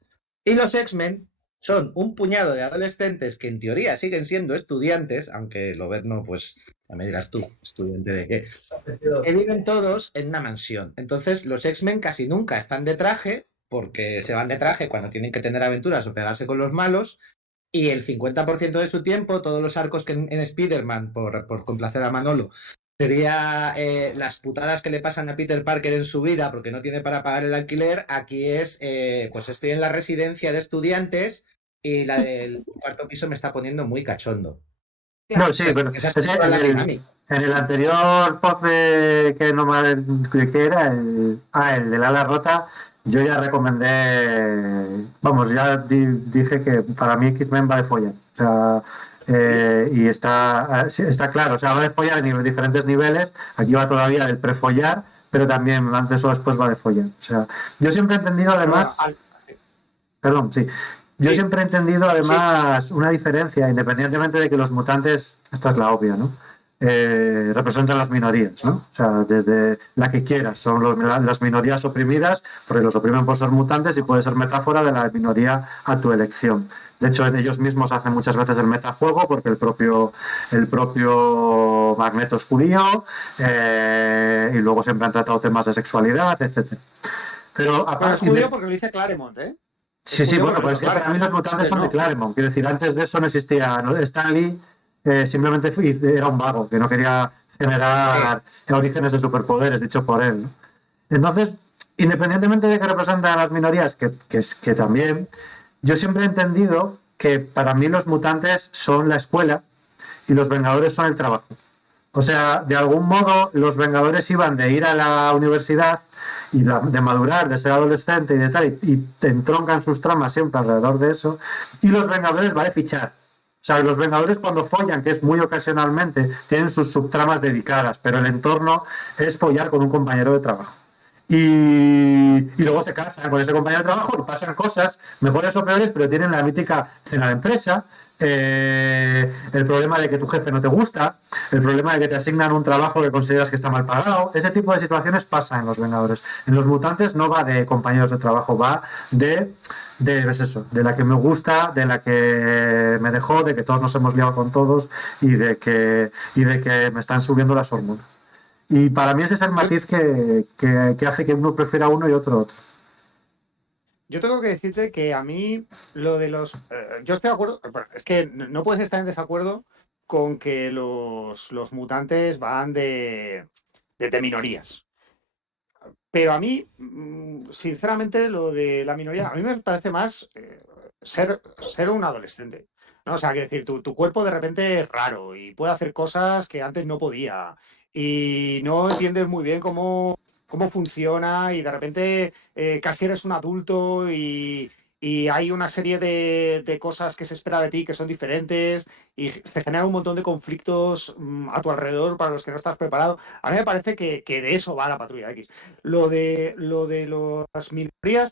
Y los X-Men son un puñado de adolescentes que en teoría siguen siendo estudiantes, aunque Lobezno, pues, ya me dirás tú, estudiante de qué, que viven todos en una mansión. Entonces, los X-Men casi nunca están de traje, porque se van de traje cuando tienen que tener aventuras o pegarse con los malos, y el 50% de su tiempo, todos los arcos que en Spider-Man, por complacer a Manolo, sería las putadas que le pasan a Peter Parker en su vida porque no tiene para pagar el alquiler. Aquí es, pues estoy en la residencia de estudiantes y la del cuarto piso me está poniendo muy cachondo. No, sí, pero Esa es es que toda la dinámica. en el anterior pod que no me que era el del ala rota, yo ya recomendé, vamos, ya dije que para mí X-Men va de follar. O sea, y sí, está claro, o sea, va de follar en diferentes niveles. Aquí va todavía del prefollar, pero también antes o después va de follar. O sea, yo siempre he entendido además. Perdón, sí. Yo Sí. siempre he entendido además una diferencia, independientemente de que los mutantes, esta es la obvia, ¿no? Representan las minorías, ¿no? O sea, desde la que quieras, son las minorías oprimidas, porque los oprimen por ser mutantes y puede ser metáfora de la minoría a tu elección. De hecho, ellos mismos hacen muchas veces el metafuego, porque el propio Magneto es judío, y luego siempre han tratado temas de sexualidad, etcétera. Pero Pero es aparte judío porque lo dice Claremont, ¿eh? Sí, sí, bueno, pues es que para mí los mutantes son de Claremont. Quiero decir, antes de eso no existía. Stan Lee simplemente era un vago que no quería generar orígenes de superpoderes, dicho por él, ¿no? Entonces, independientemente de que representan a las minorías, que también, yo siempre he entendido que para mí los mutantes son la escuela y los Vengadores son el trabajo. O sea, de algún modo los Vengadores iban de ir a la universidad y de madurar, de ser adolescente y de tal, y te entroncan sus tramas siempre alrededor de eso, y los Vengadores va de fichar. O sea, los Vengadores cuando follan, que es muy ocasionalmente, tienen sus subtramas dedicadas, pero el entorno es follar con un compañero de trabajo. Y luego se casan con ese compañero de trabajo y pasan cosas, mejores o peores, pero tienen la mítica cena de empresa, el problema de que tu jefe no te gusta, el problema de que te asignan un trabajo que consideras que está mal pagado. Ese tipo de situaciones pasa en los Vengadores. En los mutantes no va de compañeros de trabajo, va pues eso, de la que me gusta, de la que me dejó, de que todos nos hemos liado con todos y de que me están subiendo las hormonas. Y para mí ese es el matiz que hace que uno prefiera uno y otro. Yo tengo que decirte que a mí lo de los... yo estoy de acuerdo, bueno, es que no puedes estar en desacuerdo con que los mutantes van de minorías. Pero a mí, sinceramente, lo de la minoría, a mí me parece más ser un adolescente, ¿no? O sea, que decir, tu cuerpo de repente es raro y puede hacer cosas que antes no podía y no entiendes muy bien cómo funciona y de repente casi eres un adulto y hay una serie de cosas que se espera de ti que son diferentes y se genera un montón de conflictos a tu alrededor para los que no estás preparado. A mí me parece que de eso va la Patrulla X. Lo de las minorías,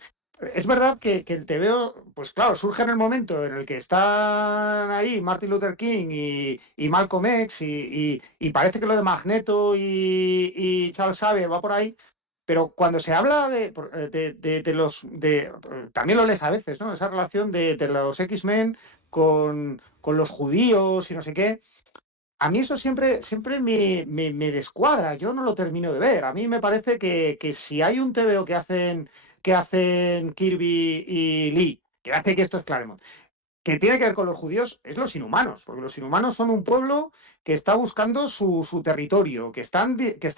es verdad que el TVO, pues claro, surge en el momento en el que están ahí Martin Luther King y Malcolm X y parece que lo de Magneto y Charles Xavier va por ahí, pero cuando se habla también lo lees a veces, ¿no? Esa relación de los X-Men con los judíos y no sé qué. A mí eso siempre me descuadra, yo no lo termino de ver. A mí me parece que si hay un TVO que hacen Kirby y Lee, que hace que esto es Claremont, que tiene que ver con los judíos, es los Inhumanos, porque los Inhumanos son un pueblo que está buscando su territorio, que están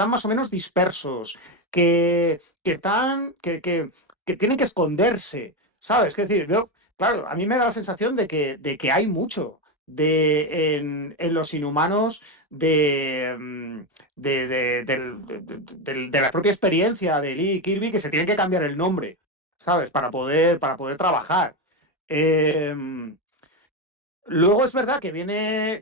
más o menos dispersos, que tienen que esconderse, ¿sabes? Es decir, claro, a mí me da la sensación de que hay mucho en los Inhumanos de la propia experiencia de Lee y Kirby, que se tienen que cambiar el nombre, ¿sabes? Para poder trabajar. Luego es verdad que viene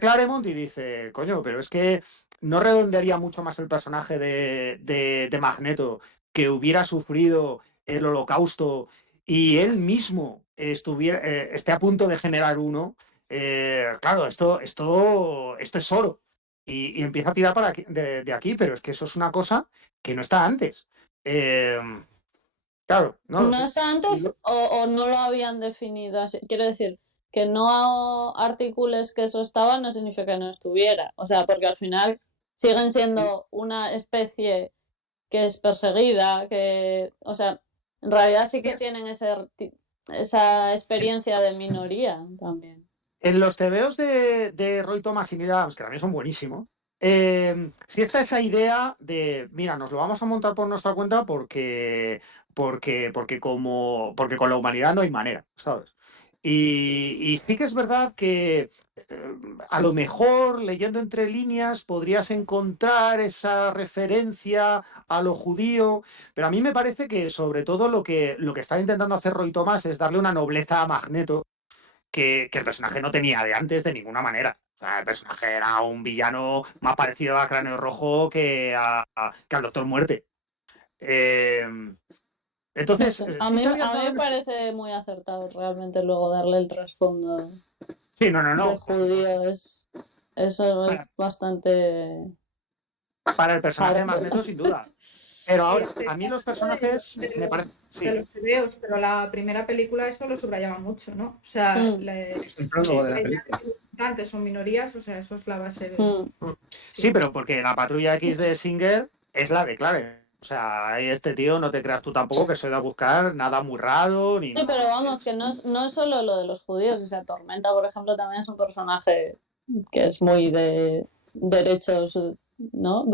Claremont y dice, coño, pero es que no redondearía mucho más el personaje de Magneto, que hubiera sufrido el Holocausto y él mismo esté a punto de generar uno. Claro, esto es oro. Y empieza a tirar de aquí, pero es que eso es una cosa que no está antes. Eh, claro, no lo ¿No sé. está antes o no lo habían definido así? Quiero decir, que no articules que eso estaba no significa que no estuviera. O sea, porque al final siguen siendo una especie que es perseguida, o sea, en realidad sí que tienen esa experiencia de minoría también. En los tebeos de Roy Thomas y Neil Adams, que también son buenísimos, sí está esa idea de, mira, nos lo vamos a montar por nuestra cuenta porque con la humanidad no hay manera, ¿sabes? Y sí que es verdad que a lo mejor leyendo entre líneas podrías encontrar esa referencia a lo judío, pero a mí me parece que sobre todo lo que está intentando hacer Roy Thomas es darle una nobleza a Magneto que el personaje no tenía de antes de ninguna manera. O sea, el personaje era un villano más parecido a Cráneo Rojo que al Doctor Muerte. Entonces, A sí mí, que había a mí todo me parece muy acertado realmente luego darle el trasfondo Sí, no, de no. judío. Eso es bastante Para el personaje de hardcore. Magneto, sin duda. Pero ahora, Estoy a mí los hablando personajes me parecen. de Sí, los tebeos, pero la primera película eso lo subrayaba mucho, ¿no? O sea, Es el prólogo de la la idea película. de que los mutantes son minorías, o sea, eso es la base de... Mm. sí, pero porque la Patrulla X de Singer es la de Claremont. O sea, este tío, no te creas tú tampoco que se va a buscar nada muy raro ni Sí, pero nada. vamos, que no es solo lo de los judíos. O sea, Tormenta, por ejemplo, también es un personaje que es muy de derechos, ¿no?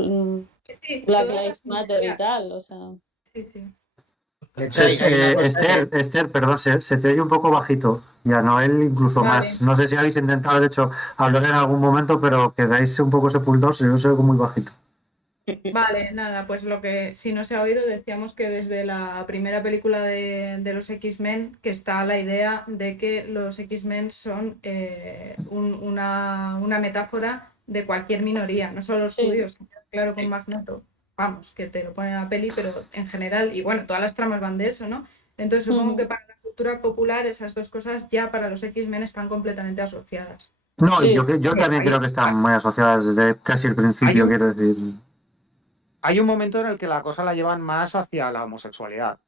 Sí, Black todas Lives las Matter y minorías. tal, o sea. Sí, sí. De hecho, hay una cosa Esther, perdón, se te oye un poco bajito. Y a Noel incluso Vale. más. No sé si habéis intentado, de hecho, hablar en algún momento, pero quedáis un poco sepultados y yo os oigo muy bajito. Vale, nada, pues si no se ha oído, decíamos que desde la primera película de los X-Men, que está la idea de que los X-Men son una metáfora de cualquier minoría, no solo los Sí. judíos, claro, con Magneto, vamos, que te lo ponen en la peli, pero en general, y bueno, todas las tramas van de eso, ¿no? Entonces supongo que para la cultura popular esas dos cosas ya para los X-Men están completamente asociadas. No, Sí. yo también creo que están muy asociadas desde casi el principio, quiero decir. Hay un momento en el que la cosa la llevan más hacia la homosexualidad.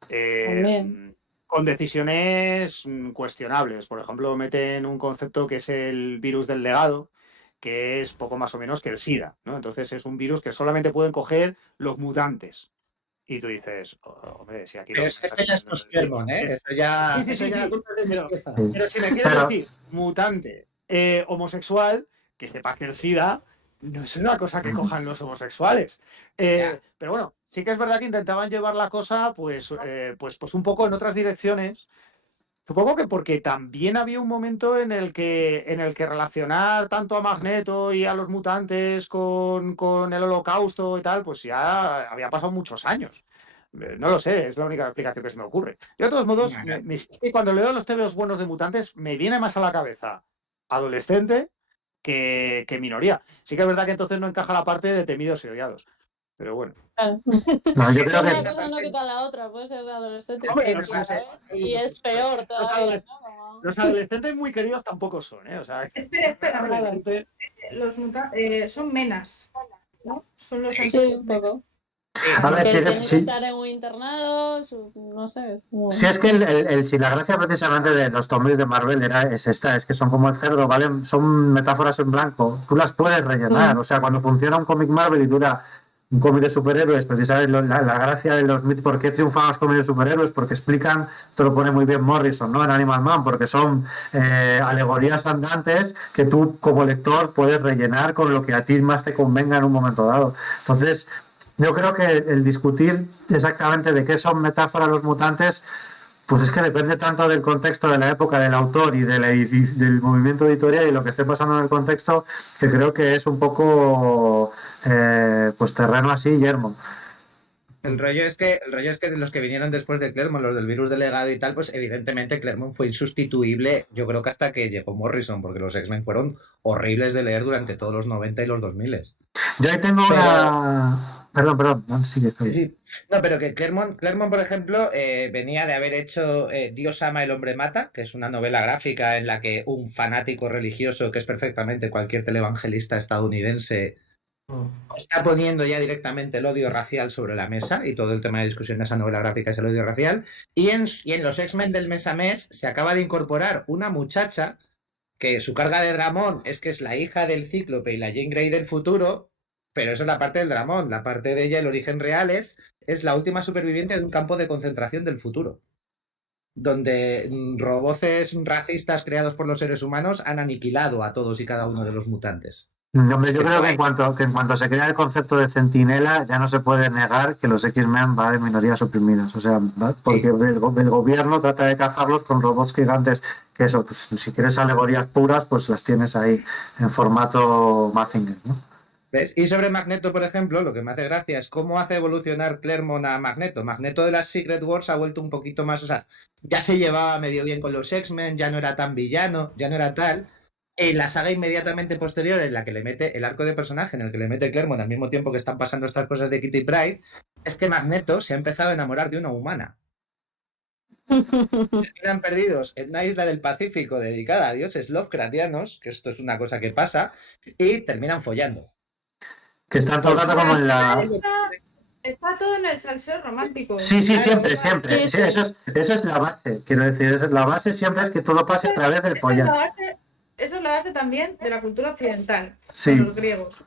También. Con decisiones cuestionables. Por ejemplo, meten un concepto que es el virus del legado, que es poco más o menos que el SIDA, ¿no? Entonces es un virus que solamente pueden coger los mutantes. Y tú dices, hombre, si aquí lo Pero que es me que estás esto ya es diciendo post-Claremont, ¿eh? Eso ya, Sí, eso ya la culpa es de pero, limpieza. pero si me quieres Pero- decir mutante homosexual, que sepas que el SIDA no es una cosa que cojan los homosexuales. Pero bueno, sí que es verdad que intentaban llevar la cosa pues un poco en otras direcciones. Supongo que porque también había un momento en el que relacionar tanto a Magneto y a los mutantes con el Holocausto y tal, pues ya había pasado muchos años. No lo sé, es la única explicación que se me ocurre. Yo, de todos modos, cuando leo los TVOs buenos de mutantes, me viene más a la cabeza adolescente que minoría. Sí que es verdad que entonces no encaja la parte de temidos y odiados. Pero bueno. Claro. No, yo creo Una que cosa no quita la otra, puede ser adolescente Hombre, y es peor todavía, ¿no? Como- Los adolescentes muy queridos tampoco son, ¿eh? O sea, Espera, adolescente... son menas, ¿no? Son los Sí, un poco. A ver, Que sí, tienen que sí. estar en un internado, no sé, es como... Si es que si la gracia precisamente de los cómics de Marvel es esta, es que son como el cerdo, ¿vale? Son metáforas en blanco, tú las puedes rellenar, o sea, cuando funciona un cómic Marvel y dura un cómic de superhéroes, precisamente la gracia de los mitos, ¿por qué triunfan los cómics de superhéroes? Porque explican, esto lo pone muy bien Morrison, ¿no? En Animal Man, porque son alegorías andantes que tú como lector puedes rellenar con lo que a ti más te convenga en un momento dado. Entonces, yo creo que el discutir exactamente de qué son metáforas los mutantes, pues es que depende tanto del contexto de la época, del autor y del movimiento editorial y lo que esté pasando en el contexto, que creo que es un poco pues terreno así, yermo. El rollo es que de los que vinieron después de Claremont, los del virus delegado y tal, pues evidentemente Claremont fue insustituible, yo creo que hasta que llegó Morrison, porque los X-Men fueron horribles de leer durante todos los 90 y los 2000. Yo ahí tengo Pero... una... Perdón, no, sigue. Sí, sí. No, pero que Claremont, por ejemplo, venía de haber hecho Dios ama, el hombre mata, que es una novela gráfica en la que un fanático religioso, que es perfectamente cualquier televangelista estadounidense, está poniendo ya directamente el odio racial sobre la mesa, y todo el tema de discusión de esa novela gráfica es el odio racial. Y en los X-Men del mes a mes se acaba de incorporar una muchacha que su carga de Dramón es que es la hija del Cíclope y la Jean Grey del futuro, pero eso es la parte del Dramón. La parte de ella, el origen real, es la última superviviente de un campo de concentración del futuro, donde roboces racistas creados por los seres humanos han aniquilado a todos y cada uno de los mutantes. Hombre, yo creo que en cuanto se crea el concepto de centinela, ya no se puede negar que los X-Men va de minorías oprimidas. O sea, porque sí, el gobierno trata de cazarlos con robots gigantes, que eso, pues si quieres alegorías puras, pues las tienes ahí en formato Mazinger, ¿no? ¿Ves? Y sobre Magneto, por ejemplo, lo que me hace gracia es cómo hace evolucionar Claremont a Magneto. Magneto de las Secret Wars ha vuelto un poquito más, o sea, ya se llevaba medio bien con los X-Men, ya no era tan villano, ya no era tal. En la saga inmediatamente posterior, en la que le mete el arco de personaje, en el que le mete Claremont al mismo tiempo que están pasando estas cosas de Kitty Pryde, es que Magneto se ha empezado a enamorar de una humana. Terminan perdidos en una isla del Pacífico dedicada a dioses Lovecraftianos, que esto es una cosa que pasa, y terminan follando. Que están todo el rato como en la... Está todo en el salseo romántico. Sí, siempre. Sí, eso es la base, quiero decir. La base siempre es que todo pase a través del follar. Eso es la base también de la cultura occidental, sí, de los griegos.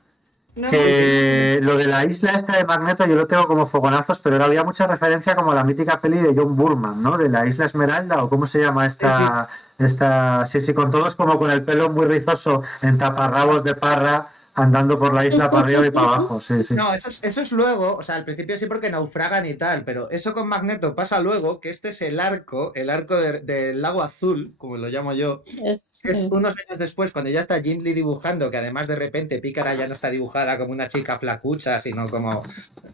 No, que lo de la isla esta de Magneto yo lo tengo como fogonazos, pero había mucha referencia como a la mítica peli de John Burman, ¿no? De la isla Esmeralda, o cómo se llama esta... Sí, con todos como con el pelo muy rizoso en taparrabos de parra, andando por la isla para arriba y para abajo, sí. No, eso es luego, o sea, al principio sí porque naufragan y tal, pero eso con Magneto pasa luego, que este es el arco del lago azul, como lo llamo yo, es unos años después, cuando ya está Jim Lee dibujando, que además de repente Pícara ya no está dibujada como una chica flacucha, sino como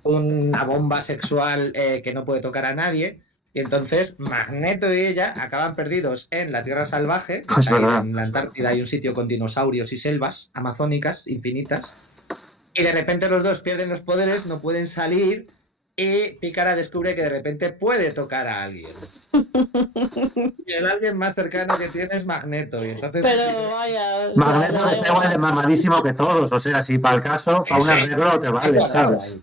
una bomba sexual que no puede tocar a nadie. Y entonces Magneto y ella acaban perdidos en la Tierra Salvaje, que es ahí en la Antártida hay un sitio con dinosaurios y selvas amazónicas infinitas, y de repente los dos pierden los poderes, no pueden salir, y Pícara descubre que de repente puede tocar a alguien. Y el alguien más cercano que tiene es Magneto. Y entonces, pero vaya... Magneto es igual de mamadísimo que todos, o sea, si para el caso, para un arreglo te vale, ¿sabes?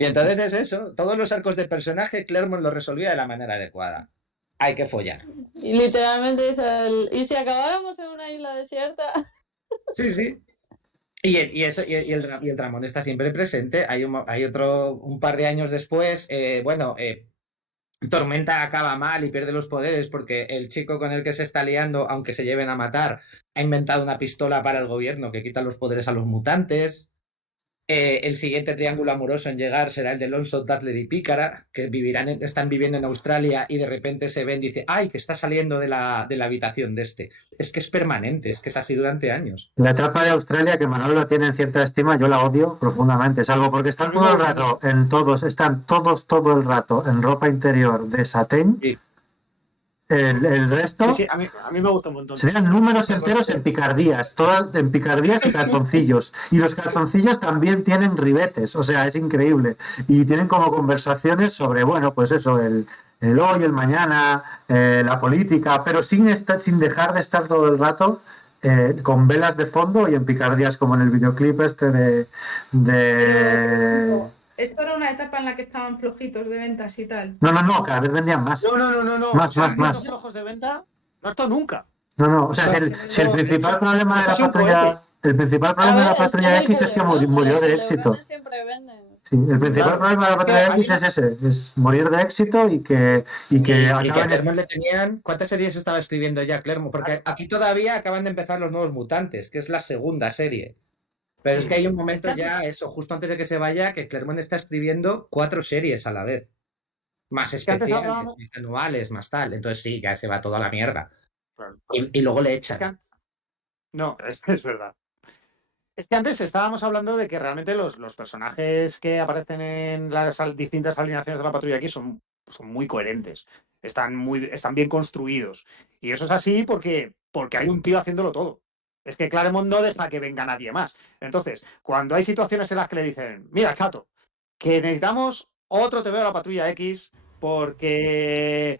Y entonces es eso, todos los arcos de personaje Claremont lo resolvía de la manera adecuada. Hay que follar. Y literalmente dice, ¿y si acabáramos en una isla desierta? Sí. Y el Dramón está siempre presente. Hay otro, un par de años después, Tormenta acaba mal y pierde los poderes porque el chico con el que se está liando, aunque se lleven a matar, ha inventado una pistola para el gobierno que quita los poderes a los mutantes. El siguiente triángulo amoroso en llegar será el de Lonzo, Dudley y Pícara, que están viviendo en Australia y de repente se ven y dice, ¡ay, que está saliendo de la habitación de este! Es que es permanente, es que es así durante años. La etapa de Australia, que Manolo tiene en cierta estima, yo la odio profundamente. Salvo porque están todo el rato están todos todo el rato en ropa interior de satén. Sí. El resto Sí, a mí me gusta un montón. serían números enteros en picardías, todas en picardías y calzoncillos. Y los calzoncillos también tienen ribetes, o sea, es increíble. Y tienen como conversaciones sobre, bueno, pues eso, el hoy, el mañana, la política, pero sin dejar de estar todo el rato con velas de fondo y en picardías, como en el videoclip este de... Esto era una etapa en la que estaban flojitos de ventas y tal. No, cada vez vendían más. No. Más, O sea, más. los flojos de venta no ha estado nunca. No, o sea, si el principal problema de la patrulla... El principal problema de la patrulla X es que murió de éxito. Siempre venden. Sí, el principal problema de la patrulla X es ese, es morir de éxito y que Claremont le tenían... ¿Cuántas series estaba escribiendo ya Claremont? Porque aquí todavía acaban de empezar Los Nuevos Mutantes, que es la segunda serie. Pero es que hay un momento ya, eso, justo antes de que se vaya, que Claremont está escribiendo 4 series a la vez. Más especiales, más anuales, más tal. Entonces sí, ya se va toda la mierda. Claro. Y luego le echan. No, es verdad. Es que antes estábamos hablando de que realmente los personajes que aparecen en las distintas alineaciones de la patrulla aquí son muy coherentes. Están bien construidos. Y eso es así porque hay un tío haciéndolo todo. Es que Claremont no deja que venga nadie más. Entonces, cuando hay situaciones en las que le dicen, mira, chato, que necesitamos otro TVO de la patrulla X porque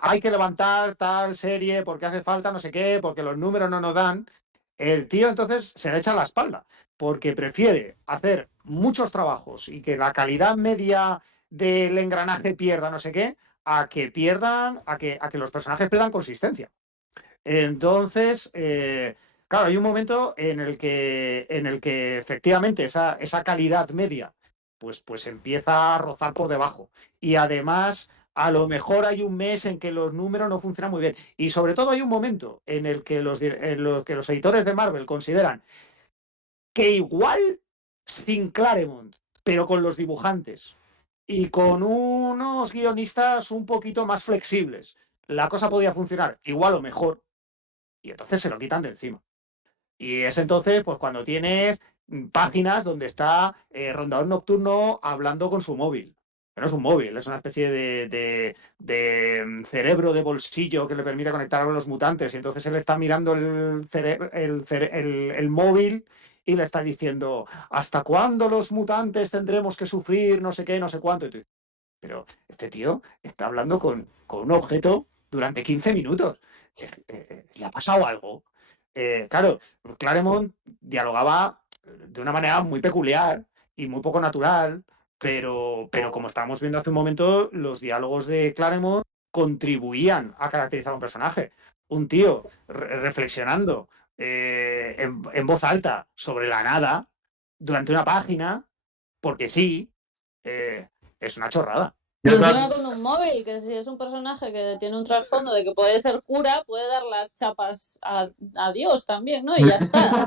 hay que levantar tal serie, porque hace falta no sé qué, porque los números no nos dan, el tío entonces se le echa a la espalda, porque prefiere hacer muchos trabajos y que la calidad media del engranaje pierda no sé qué, a que los personajes pierdan consistencia. Entonces, claro, hay un momento en el que efectivamente esa calidad media pues empieza a rozar por debajo. Y además, a lo mejor hay un mes en que los números no funcionan muy bien. Y sobre todo hay un momento en el que los editores de Marvel consideran que igual sin Claremont, pero con los dibujantes y con unos guionistas un poquito más flexibles, la cosa podía funcionar igual o mejor. Y entonces se lo quitan de encima. Y es entonces, pues cuando tienes páginas donde está Rondador Nocturno hablando con su móvil. Que no es un móvil, es una especie de cerebro de bolsillo que le permite conectar a los mutantes. Y entonces él está mirando el móvil y le está diciendo, ¿hasta cuándo los mutantes tendremos que sufrir no sé qué, no sé cuánto? Pero este tío está hablando con un objeto durante 15 minutos. ¿Le ha pasado algo? Claro, Claremont dialogaba de una manera muy peculiar y muy poco natural, pero como estábamos viendo hace un momento, los diálogos de Claremont contribuían a caracterizar a un personaje. Un tío reflexionando en voz alta sobre la nada durante una página, porque sí, es una chorrada. Y encima con un móvil, que si es un personaje que tiene un trasfondo de que puede ser cura, puede dar las chapas a Dios también, ¿no? Y ya está.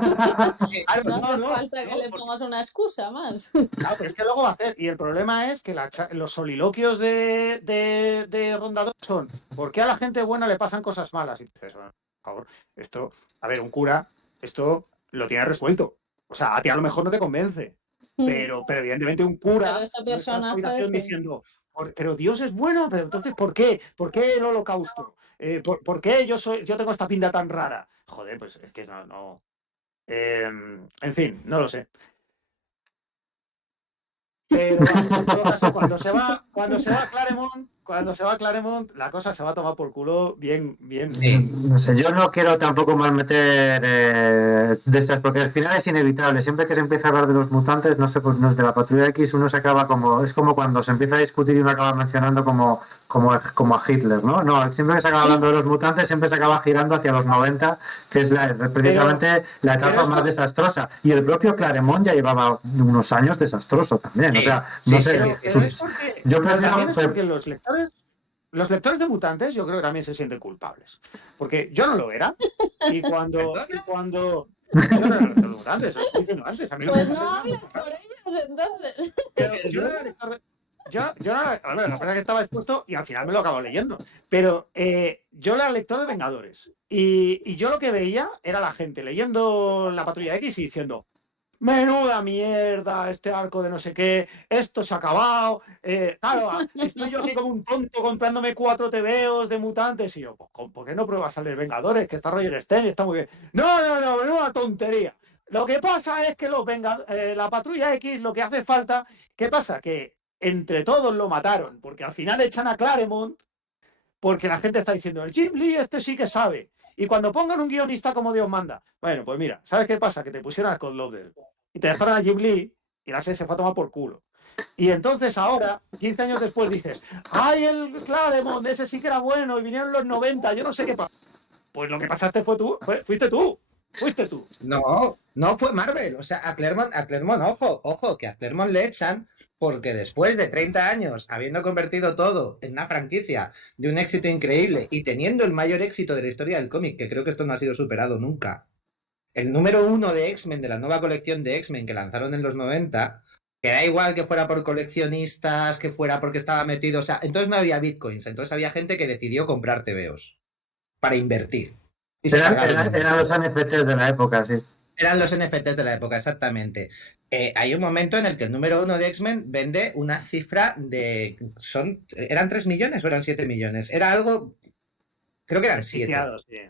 No hace falta que le pongas una excusa más. Claro, pero es que luego va a hacer. Y el problema es que los soliloquios de Rondador son ¿por qué a la gente buena le pasan cosas malas? Y dices, bueno, por favor, esto, a ver, un cura, esto lo tiene resuelto. O sea, a ti a lo mejor no te convence. Pero evidentemente un cura no está en su habitación diciendo, pero Dios es bueno, pero entonces ¿por qué? ¿Por qué el holocausto? ¿Por qué yo tengo esta pinta tan rara? Joder, pues es que no. En fin, no lo sé. Pero vamos, en todo caso, cuando se va Claremont, la cosa se va a tomar por culo bien. No sé, yo no quiero tampoco malmeter de estas, porque al final es inevitable. Siempre que se empieza a hablar de los mutantes, no sé, pues no es de la patrulla X, uno se acaba es como cuando se empieza a discutir y uno acaba mencionando como a Hitler, ¿no? No, siempre que se acaba hablando de los mutantes, siempre se acaba girando hacia los 90, que es precisamente la etapa más desastrosa. Y el propio Claremont ya llevaba unos años desastroso también. Sí, o sea, no sé. Yo creo porque los lectores de mutantes yo creo que también se sienten culpables. Porque yo no lo era. Y cuando Yo no era lector de mutantes, os estoy diciendo antes. A mí Pues me no hables por ellos entonces. Pero yo no era lector de. Yo no era, a ver, la verdad que estaba expuesto y al final me lo acabo leyendo. Pero yo era lector de Vengadores. Y yo lo que veía era la gente leyendo La Patrulla X y diciendo: menuda mierda, este arco de no sé qué, esto se ha acabado. Claro, estoy yo aquí como un tonto comprándome 4 TVOs de mutantes. Y yo, pues, ¿por qué no pruebas a leer Vengadores? Que está Roger Stern y está muy bien. No, menuda tontería. Lo que pasa es que la Patrulla X, lo que hace falta, ¿qué pasa? Que entre todos lo mataron, porque al final echan a Claremont, porque la gente está diciendo, el Jim Lee este sí que sabe. Y cuando pongan un guionista como Dios manda, bueno, pues mira, ¿sabes qué pasa? Que te pusieron a Scott Lobdell y te dejaron a Jim Lee y la serie se fue a tomar por culo. Y entonces ahora, 15 años después, dices, ¡ay, el Claremont, ese sí que era bueno! Y vinieron los 90, yo no sé qué pasa. Pues lo que pasaste fuiste tú. No fue Marvel. O sea, a Claremont, ojo, que a Claremont le echan porque después de 30 años, habiendo convertido todo en una franquicia de un éxito increíble y teniendo el mayor éxito de la historia del cómic, que creo que esto no ha sido superado nunca, el número 1 de X-Men, de la nueva colección de X-Men que lanzaron en los 90, que da igual que fuera por coleccionistas, que fuera porque estaba metido, o sea, entonces no había bitcoins, entonces había gente que decidió comprar TVOs para invertir. Y se Eran los NFTs de la época, sí. Eran los NFTs de la época, exactamente. Hay un momento en el que el número 1 de X-Men vende una cifra de... ¿Eran 3 millones o eran 7 millones? Era algo... Creo que eran 7. Sí.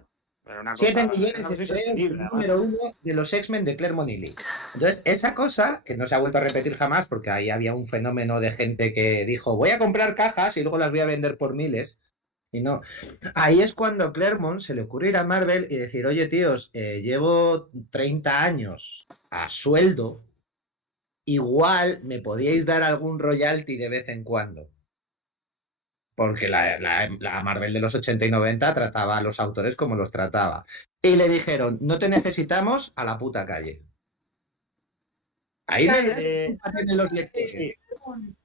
Pero una 7 cosa, millones de TVOs, el número 1 de los X-Men de Claremont y Lee. Entonces, esa cosa, que no se ha vuelto a repetir jamás, porque ahí había un fenómeno de gente que dijo, voy a comprar cajas y luego las voy a vender por miles. Y no. Ahí es cuando Claremont se le ocurre ir a Marvel y decir, oye, tíos, llevo 30 años a sueldo, igual me podíais dar algún royalty de vez en cuando. Porque la Marvel de los 80 y 90 trataba a los autores como los trataba. Y le dijeron, no te necesitamos, a la puta calle. Ahí tienen los lectores. Sí.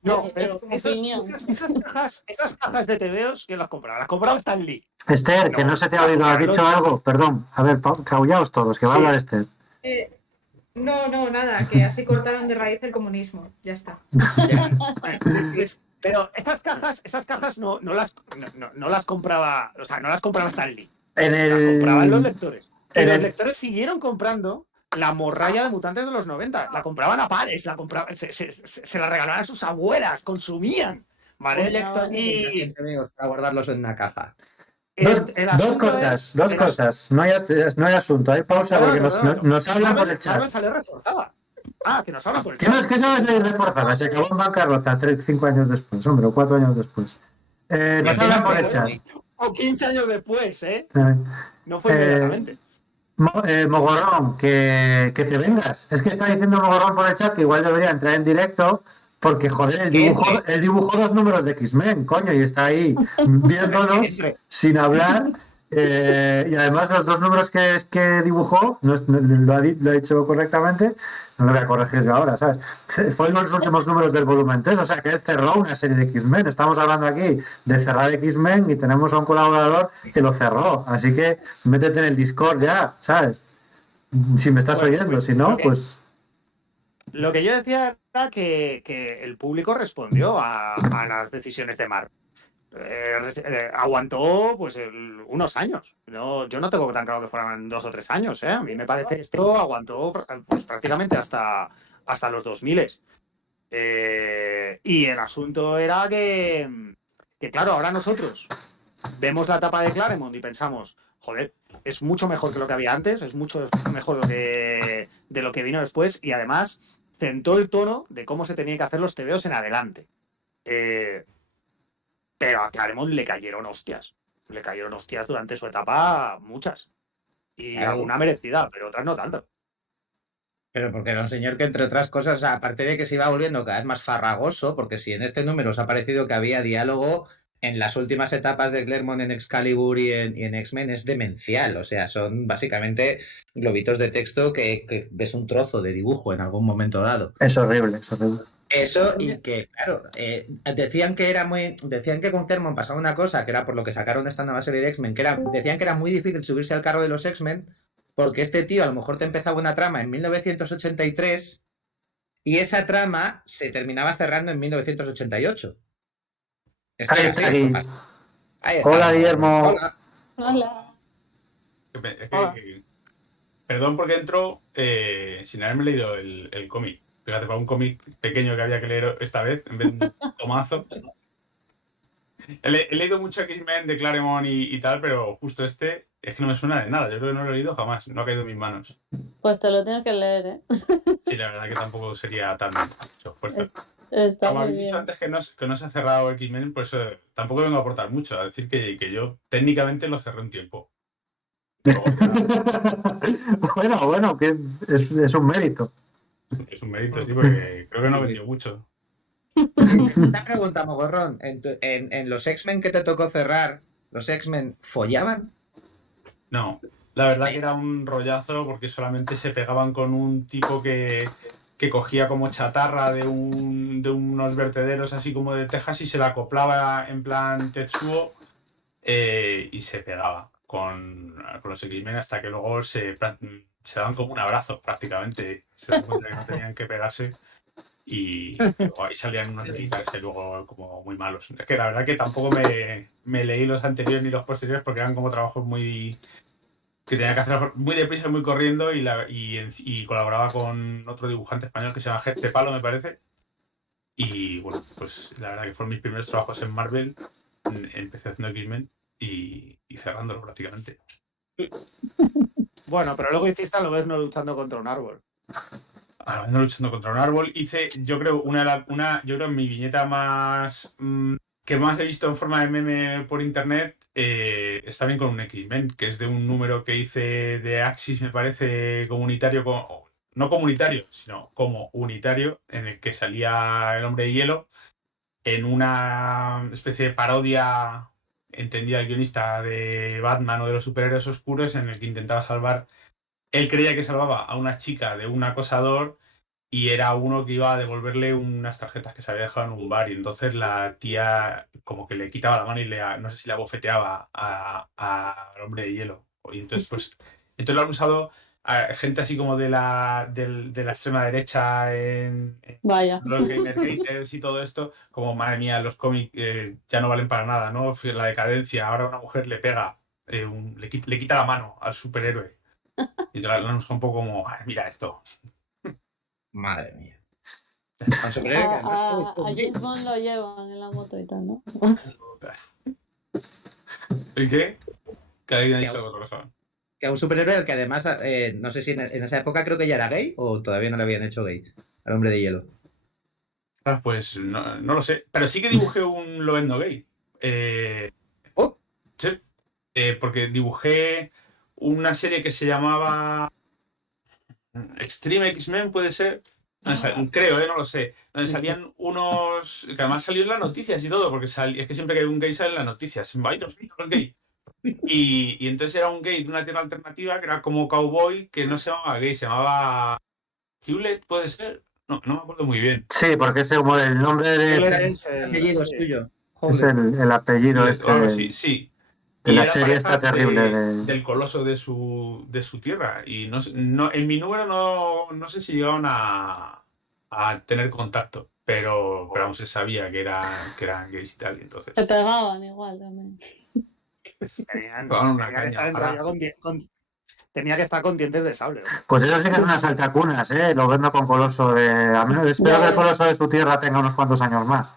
No, pero esas cajas de TVOs, ¿quién las compraba? Las compraba Stan Lee. Esther, que no se te ha oído, ¿has dicho algo? Perdón, a ver, caullaos todos, que va a hablar Esther. No, nada, que así cortaron de raíz el comunismo, ya está. Pero esas cajas no las compraba, o sea, no las compraba Stan Lee. Las compraban los lectores. Y los lectores siguieron comprando la morralla de mutantes de los 90. La compraban a pares, se la regalaban a sus abuelas, consumían. ¿Vale? Un lector para guardarlos en una caja. Dos cosas. No hay asunto, hay pausa porque nos hablan por el chat. Sale reforzada. Que nos hablan por el chat. chat. ¿Qué no va a salir reforzada? Se acabó en bancarrota 5 años después, hombre, o 4 años después. Nos hablan por el chat. O 15 años después, No fue inmediatamente. Mogorrón, que te vengas. Es que está diciendo Mogorrón por el chat que igual debería entrar en directo porque, joder, él dibujó 2 números de X-Men, coño, y está ahí viéndolos sin hablar. Y además los 2 números que dibujó, lo ha dicho correctamente, no lo voy a corregir yo ahora, ¿sabes? Fueron los últimos números del volumen 3, o sea que él cerró una serie de X-Men. Estamos hablando aquí de cerrar X-Men y tenemos a un colaborador que lo cerró, así que métete en el Discord ya, ¿sabes? Si me estás oyendo, si no, pues... Lo que yo decía era que el público respondió a las decisiones de Marvel. Aguantó pues unos años. Yo no tengo tan claro que fueran 2 o 3 años. A mí me parece que esto aguantó pues, prácticamente hasta los 2000. Y el asunto era que claro, ahora nosotros vemos la etapa de Claremont y pensamos, joder, es mucho mejor que lo que había antes, es mucho mejor de lo que vino después y además sentó el tono de cómo se tenían que hacer los TVOs en adelante. Pero a Claremont le cayeron hostias. Le cayeron hostias durante su etapa, muchas. Y alguna merecida, pero otras no tanto. Pero porque era un señor que, entre otras cosas, o sea, aparte de que se iba volviendo cada vez más farragoso, porque si en este número os ha parecido que había diálogo, en las últimas etapas de Claremont en Excalibur y en X-Men es demencial. O sea, son básicamente globitos de texto que ves un trozo de dibujo en algún momento dado. Es horrible, es horrible. Eso y que, claro, decían que con Claremont pasaba una cosa, que era por lo que sacaron esta nueva serie de X-Men, decían que era muy difícil subirse al carro de los X-Men porque este tío a lo mejor te empezaba una trama en 1983 y esa trama se terminaba cerrando en 1988. Esto Ahí ya está, esto aquí. pasa. Ahí está. Hola, Guillermo. Hola. Hola. Es Hola. que, perdón porque entro sin haberme leído el cómic. Fíjate, para un cómic pequeño que había que leer esta vez, en vez de un tomazo. He leído mucho X-Men de Claremont y tal, pero justo este es que no me suena de nada. Yo creo que no lo he leído jamás, no ha caído en mis manos. Pues te lo tienes que leer, ¿eh? Sí, la verdad que tampoco sería tan mucho fuerza. Está Como muy habéis dicho bien. antes que no se ha cerrado X-Men, por eso tampoco vengo a aportar mucho. A decir que yo técnicamente lo cerré un tiempo. Luego ya Bueno, que es un mérito. es un mérito, sí, porque creo que no vendió mucho. Una pregunta, Mogorrón. En los X-Men que te tocó cerrar, ¿los X-Men follaban? No, la verdad que era un rollazo porque solamente se pegaban con un tipo que cogía como chatarra de unos vertederos así como de Texas y se la acoplaba en plan Tetsuo y se pegaba con los X-Men hasta que luego se daban como un abrazo prácticamente. Se dan cuenta que no tenían que pegarse y luego ahí salían unos militares y luego como muy malos. Es que la verdad que tampoco me leí los anteriores ni los posteriores porque eran como trabajos muy que tenía que hacer muy deprisa y muy corriendo y colaboraba con otro dibujante español que se llama Gerte Palo, me parece. Y bueno, pues la verdad que fueron mis primeros trabajos en Marvel. Empecé haciendo X-Men y cerrándolo prácticamente. Bueno, pero luego hiciste a Lobezno luchando contra un árbol. Ahora ando luchando contra un árbol. Hice, yo creo, yo creo mi viñeta más que más he visto en forma de meme por internet está bien con un X-Men, que es de un número que hice de Axis, me parece, comunitario, no comunitario, sino como unitario, en el que salía el Hombre de Hielo en una especie de parodia entendida el guionista de Batman o de los superhéroes oscuros, en el que intentaba salvar. Él creía que salvaba a una chica de un acosador y era uno que iba a devolverle unas tarjetas que se había dejado en un bar y entonces la tía como que le quitaba la mano y no sé si la bofeteaba al Hombre de Hielo. Y entonces pues entonces lo han usado a gente así como de de la extrema derecha en Vaya. los gamer haters y todo esto, como madre mía, los cómics ya no valen para nada, ¿no? La decadencia, ahora una mujer le pega, le quita la mano al superhéroe. Y te la han usado un poco como, "Ay, mira esto". Madre mía. A, a James Bond lo llevan en la moto y tal, ¿no? ¿El qué? Que alguien ha Que dicho otra cosa. Que a un superhéroe al que además, no sé si en esa época creo que ya era gay o todavía no le habían hecho gay al Hombre de Hielo. Pues no lo sé. Pero sí que dibujé un Lobezno gay. Oh. Sí. Porque dibujé una serie que se llamaba Extreme X-Men, puede ser. Creo, no lo sé. Donde salían unos. Que además salió en las noticias y todo, porque es que siempre que hay un gay sale en las noticias. ¡Ay, Dios mío, el gay! Y entonces era un gay de una tierra alternativa que era como cowboy, que no se llamaba gay, se llamaba Hewlett, puede ser. No me acuerdo muy bien. Sí, porque es como el nombre Es El el apellido sí. suyo. es Joder. el apellido Hewlett, o algo así, este sí. de Y la era serie pareja esta terrible del coloso de su tierra. Y en mi número no sé si llegaron a tener contacto, pero aún se sabía que eran gays y tal. Y entonces Se pegaban igual también. tomaban una Tenía que caña, estar ojalá. enrollado tenía que estar con dientes de sable. hombre. Pues eso sí que es una saltacunas, Lo vendo con Coloso espero que el Coloso de su tierra tenga unos cuantos años más.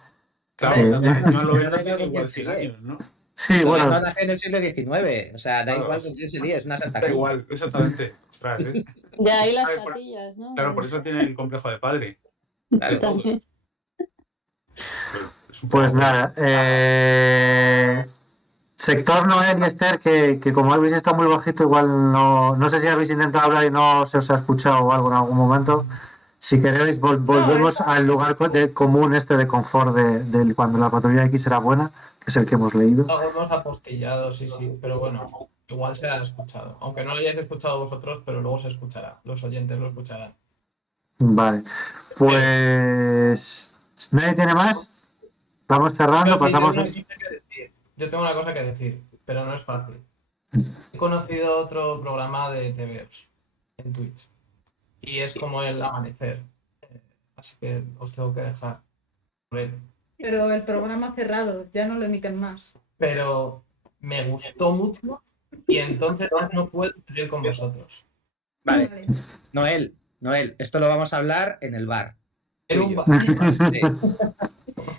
Claro, Sí. encima lo ven, Pero tiene con quién igual se 100 lee. años, ¿no? Sí, Lo bueno, no nace en el siglo XIX. O sea, da Claro, igual con quién se lía, es una Santa Da Cruz. igual, exactamente. Ostras, ¿eh? De ahí las Claro, patillas, ¿no? Claro, por eso tiene el complejo de padre. Claro. Todos. También. Pero es un pues poco nada. Sector Noel y Esther, que como habéis estado muy bajito, igual no sé si habéis intentado hablar y no se os ha escuchado o algo en algún momento. Si queréis, volvemos al lugar común este de confort de cuando la patrulla X era buena, que es el que hemos leído. Algunos apostillados, sí, pero bueno, igual se ha escuchado. Aunque no lo hayáis escuchado vosotros, pero luego se escuchará. Los oyentes lo escucharán. Vale, pues ¿nadie tiene más? Vamos cerrando, Yo sí, pasamos. yo tengo una cosa que decir, pero no es fácil. he conocido otro programa de TVOs en Twitch. Y es como el amanecer. Así que os tengo que dejar por él. Pero el programa cerrado, ya no lo emiten más. Pero me gustó mucho y entonces no puedo seguir con vosotros. Vale, Vale. Noel, esto lo vamos a hablar en el bar. En Tú y un yo. bar. Sí.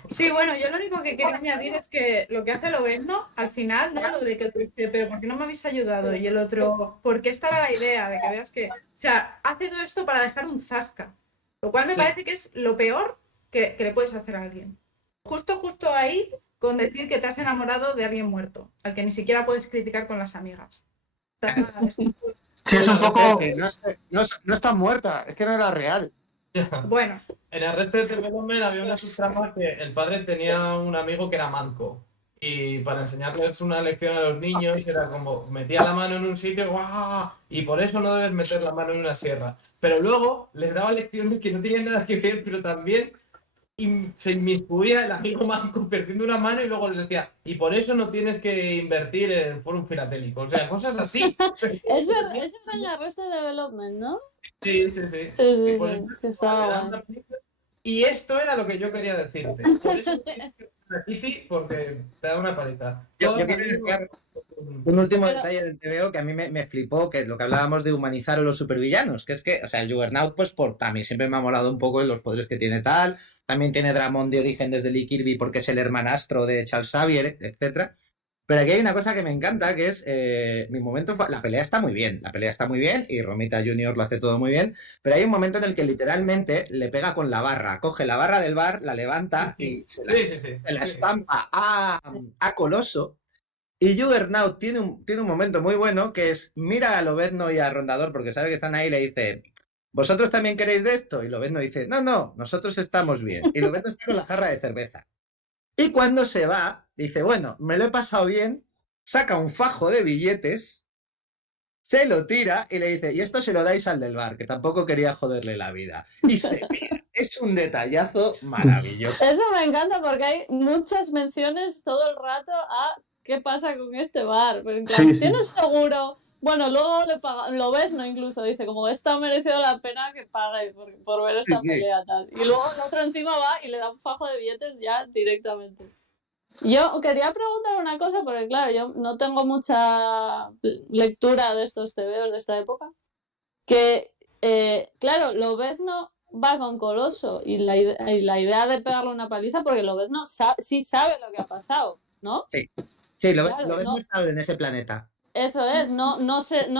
Sí, bueno, yo lo único que quería añadir es que lo que hace Lobezno, al final, ¿no? Lo de que tú dices, pero ¿por qué no me habéis ayudado? Y el otro, porque esta era la idea, de que veas que, o sea, hace todo esto para dejar un zasca, lo cual me Sí. parece que es lo peor que le puedes hacer a alguien. Justo ahí, con decir que te has enamorado de alguien muerto, al que ni siquiera puedes criticar con las amigas. Sí, es un poco. No está muerta, es que no era real. Bueno, En el resto de Development había una subtrama que el padre tenía un amigo que era manco. Y para enseñarles una lección a los niños era como metía la mano en un sitio ¡guau! Y por eso no debes meter la mano en una sierra. Pero luego les daba lecciones que no tenían nada que ver, pero también se inmiscuía el amigo manco perdiendo una mano y luego les decía, y por eso no tienes que invertir en forum filatélico. O sea, cosas así. Es verdad, eso era en Arrested Development, ¿no? Sí. Sí, Y por eso que estaba era guay. una película. Y esto era lo que yo quería decirte. Por eso tienes que ver a Kitty, porque te da una paliza. Yo Todos quiero amigos- dejar un último Pero- detalle del TVO que a mí me flipó, que es lo que hablábamos de humanizar a los supervillanos, que es que, o sea, el Juggernaut, pues a mí siempre me ha molado un poco los poderes que tiene tal, también tiene Dramón de origen desde Lee Kirby porque es el hermanastro de Charles Xavier, etcétera. Pero aquí hay una cosa que me encanta, que es mi momento. La pelea está muy bien, y Romita Jr. lo hace todo muy bien, pero hay un momento en el que literalmente le pega con la barra, coge la barra del bar, la levanta y se la estampa a Coloso. Y Juggernaut tiene un momento muy bueno que es mira a Lobezno y a Rondador porque sabe que están ahí y le dice ¿vosotros también queréis de esto? Y Lobezno dice no, nosotros estamos bien. Y Lobezno está con la jarra de cerveza. Y cuando se va, dice, bueno, me lo he pasado bien, saca un fajo de billetes, se lo tira y le dice, y esto se lo dais al del bar, que tampoco quería joderle la vida. Y se pira. Es un detallazo maravilloso. Eso me encanta porque hay muchas menciones todo el rato a qué pasa con este bar. Pero en plan, Sí. ¿tienes seguro? Bueno, luego le paga, lo ves, ¿no? Incluso dice, como esto ha merecido la pena que pague por ver esta pelea tal. Y luego el otro encima va y le da un fajo de billetes ya directamente. Yo quería preguntar una cosa, porque claro, yo no tengo mucha lectura de estos TVOs de esta época. Que, claro, Lobezno va con Coloso y la idea de pegarle una paliza, porque Lobezno sí sabe lo que ha pasado, ¿no? Sí, lo Claro, ves no. no estado en ese planeta. Eso es, no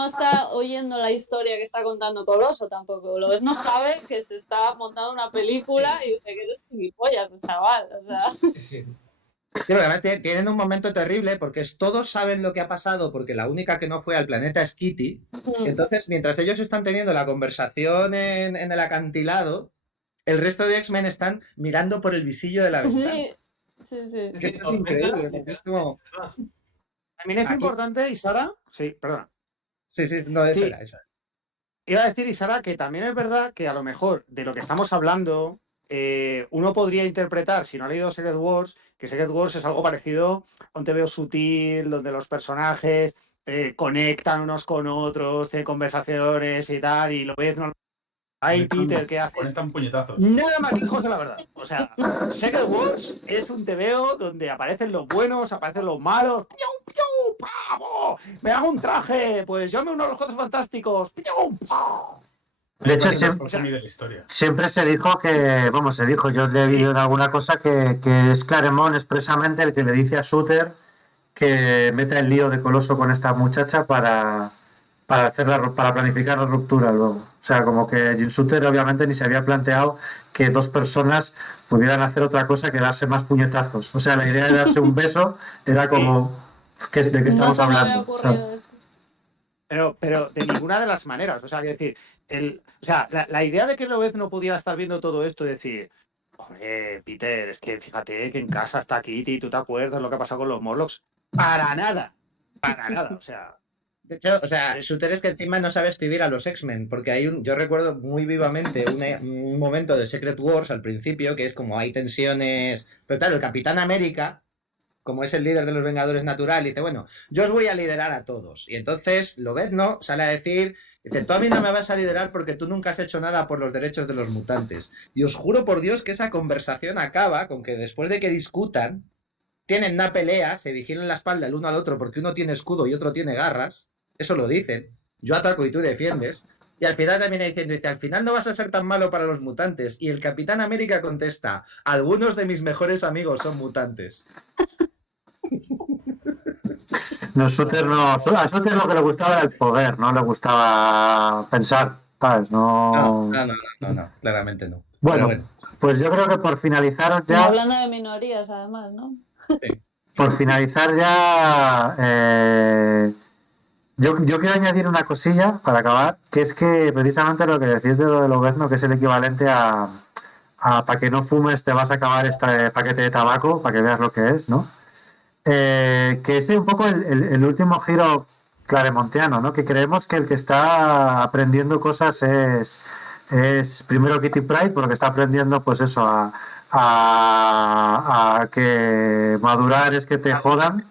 está oyendo la historia que está contando Coloso tampoco. Lobezno sabe que se está montando una película y dice que eres gilipollas, chaval. O sea, Sí. Sí, porque además tienen un momento terrible porque todos saben lo que ha pasado porque la única que no fue al planeta es Kitty. Entonces, mientras ellos están teniendo la conversación en el acantilado, el resto de X-Men están mirando por el visillo de la ventana. sí. Es que esto es increíble, porque es como... También es Aquí. importante, Isara. Sí, perdona. Sí, no, eso Sí. era eso. Iba a decir, Isara, que también es verdad que a lo mejor de lo que estamos hablando, uno podría interpretar, si no ha leído Secret Wars, que Secret Wars es algo parecido a un TVO sutil, donde los personajes conectan unos con otros, tienen conversaciones y tal, y lo ves, no. Ay, Peter, ¿qué haces? Conectan puñetazos. Nada más lejos de la verdad. O sea, Secret Wars es un TVO donde aparecen los buenos, aparecen los malos. ¡Piu, piu, pavo! Me hago un traje, pues yo me uno a los Cuatro Fantásticos. ¡Piu, pau! De hecho, de la historia. siempre se dijo que, yo le he leído en alguna cosa que es Claremont expresamente el que le dice a Suter que meta el lío de Coloso con esta muchacha para planificar la ruptura luego. O sea, como que Jim Shooter obviamente ni se había planteado que dos personas pudieran hacer otra cosa que darse más puñetazos. O sea, la idea de darse un beso era como ¿de qué no estamos se me había hablando? ocurrido eso. Pero de ninguna de las maneras. O sea, que decir, la idea de que Lobez no pudiera estar viendo todo esto y decir, hombre, Peter, es que fíjate que en casa está Kitty, ¿tú te acuerdas lo que ha pasado con los Morlocks? Para nada. O sea. De hecho, Suter es que encima no sabe escribir a los X-Men, porque yo recuerdo muy vivamente un momento de Secret Wars al principio, que es como hay tensiones. Pero claro, el Capitán América como es el líder de los Vengadores natural, dice, bueno, yo os voy a liderar a todos. Y entonces Lobezno sale a decir, dice, tú a mí no me vas a liderar porque tú nunca has hecho nada por los derechos de los mutantes. Y os juro por Dios que esa conversación acaba con que después de que discutan, tienen una pelea, se vigilan la espalda el uno al otro porque uno tiene escudo y otro tiene garras. Eso lo dicen. Yo ataco y tú defiendes. Y al final también diciendo, dice, al final no vas a ser tan malo para los mutantes. Y el Capitán América contesta, algunos de mis mejores amigos son mutantes. No, Suter no, a Suter lo que le gustaba era el poder, no le gustaba pensar, ¿sabes? No, claramente no. Bueno, Pero pues yo creo que por finalizar ya, Hablando de minorías, además, ¿no? yo quiero añadir una cosilla para acabar, que es que precisamente lo que decís de lo de Lobezno, que es el equivalente a para que no fumes te vas a acabar este paquete de tabaco, para que veas lo que es, ¿no? Que es un poco el último giro claremontiano, ¿no? Que creemos que el que está aprendiendo cosas es primero Kitty Pryde, porque está aprendiendo pues eso, a que madurar es que te jodan.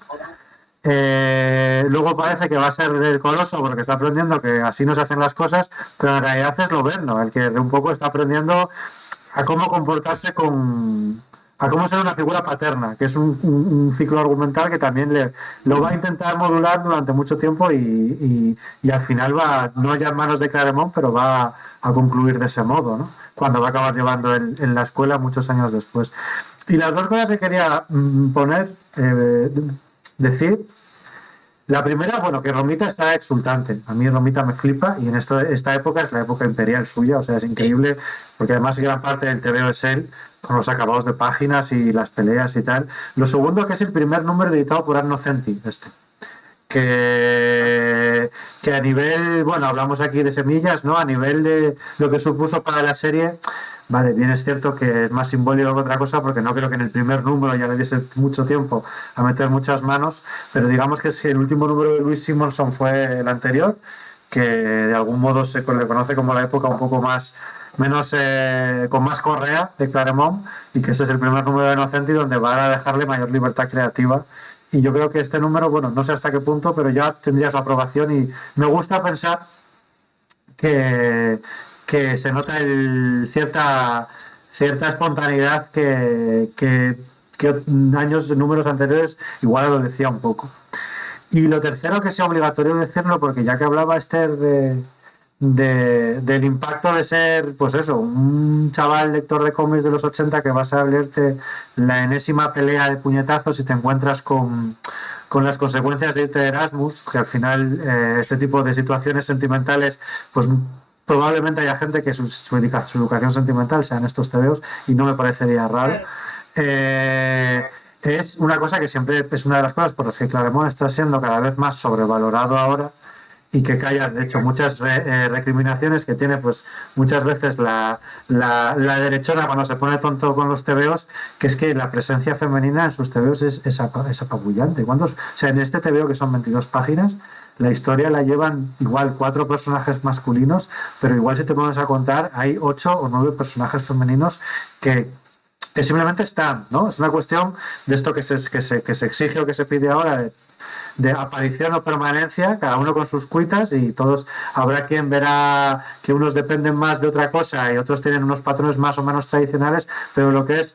Luego parece que va a ser el Coloso porque está aprendiendo que así no se hacen las cosas, pero en realidad es Lobezno el que un poco está aprendiendo a cómo comportarse a cómo ser una figura paterna, que es un ciclo argumental que también lo va a intentar modular durante mucho tiempo y al final va, no ya en manos de Claremont, pero va a concluir de ese modo, ¿no? Cuando va a acabar llevando en la escuela muchos años después. Y las dos cosas que quería decir. La primera, bueno, que Romita está exultante. A mí Romita me flipa y en esta época es la época imperial suya, o sea, es increíble porque además gran parte del TVO es él, con los acabados de páginas y las peleas y tal. Lo segundo, que es el primer número editado por Arno Centi, que a nivel, bueno, hablamos aquí de semillas, ¿no? A nivel de lo que supuso para la serie, vale, bien es cierto que es más simbólico que otra cosa porque no creo que en el primer número ya le diese mucho tiempo a meter muchas manos, pero digamos que el último número de Louise Simonson fue el anterior, que de algún modo se le conoce como la época un poco más con más correa de Claremont, y que ese es el primer número de Innocenti donde van a dejarle mayor libertad creativa. Y yo creo que este número, bueno, no sé hasta qué punto, pero ya tendría su aprobación y me gusta pensar que se nota cierta espontaneidad que números anteriores igual lo decía un poco. Y lo tercero, que sea obligatorio decirlo, porque ya que hablaba Esther del impacto de ser, pues eso, un chaval lector de cómics de los 80 que vas a leerte la enésima pelea de puñetazos y te encuentras con las consecuencias de irte de Erasmus, que al final este tipo de situaciones sentimentales, pues probablemente haya gente que su educación sentimental sean estos TVOs y no me parecería raro. Es una cosa que siempre es una de las cosas por las que Claremont está siendo cada vez más sobrevalorado ahora, y que haya, de hecho, muchas recriminaciones que tiene pues muchas veces la derechona cuando se pone tonto con los TVOs, que es que la presencia femenina en sus TVOs es apabullante. O sea, en este TVO, que son 22 páginas, la historia la llevan igual 4 personajes masculinos, pero igual si te pones a contar hay 8 o 9 personajes femeninos que simplemente están, ¿no? Es una cuestión de esto que se exige o que se pide ahora de aparición o permanencia, cada uno con sus cuitas, y todos habrá quien verá que unos dependen más de otra cosa y otros tienen unos patrones más o menos tradicionales, pero lo que es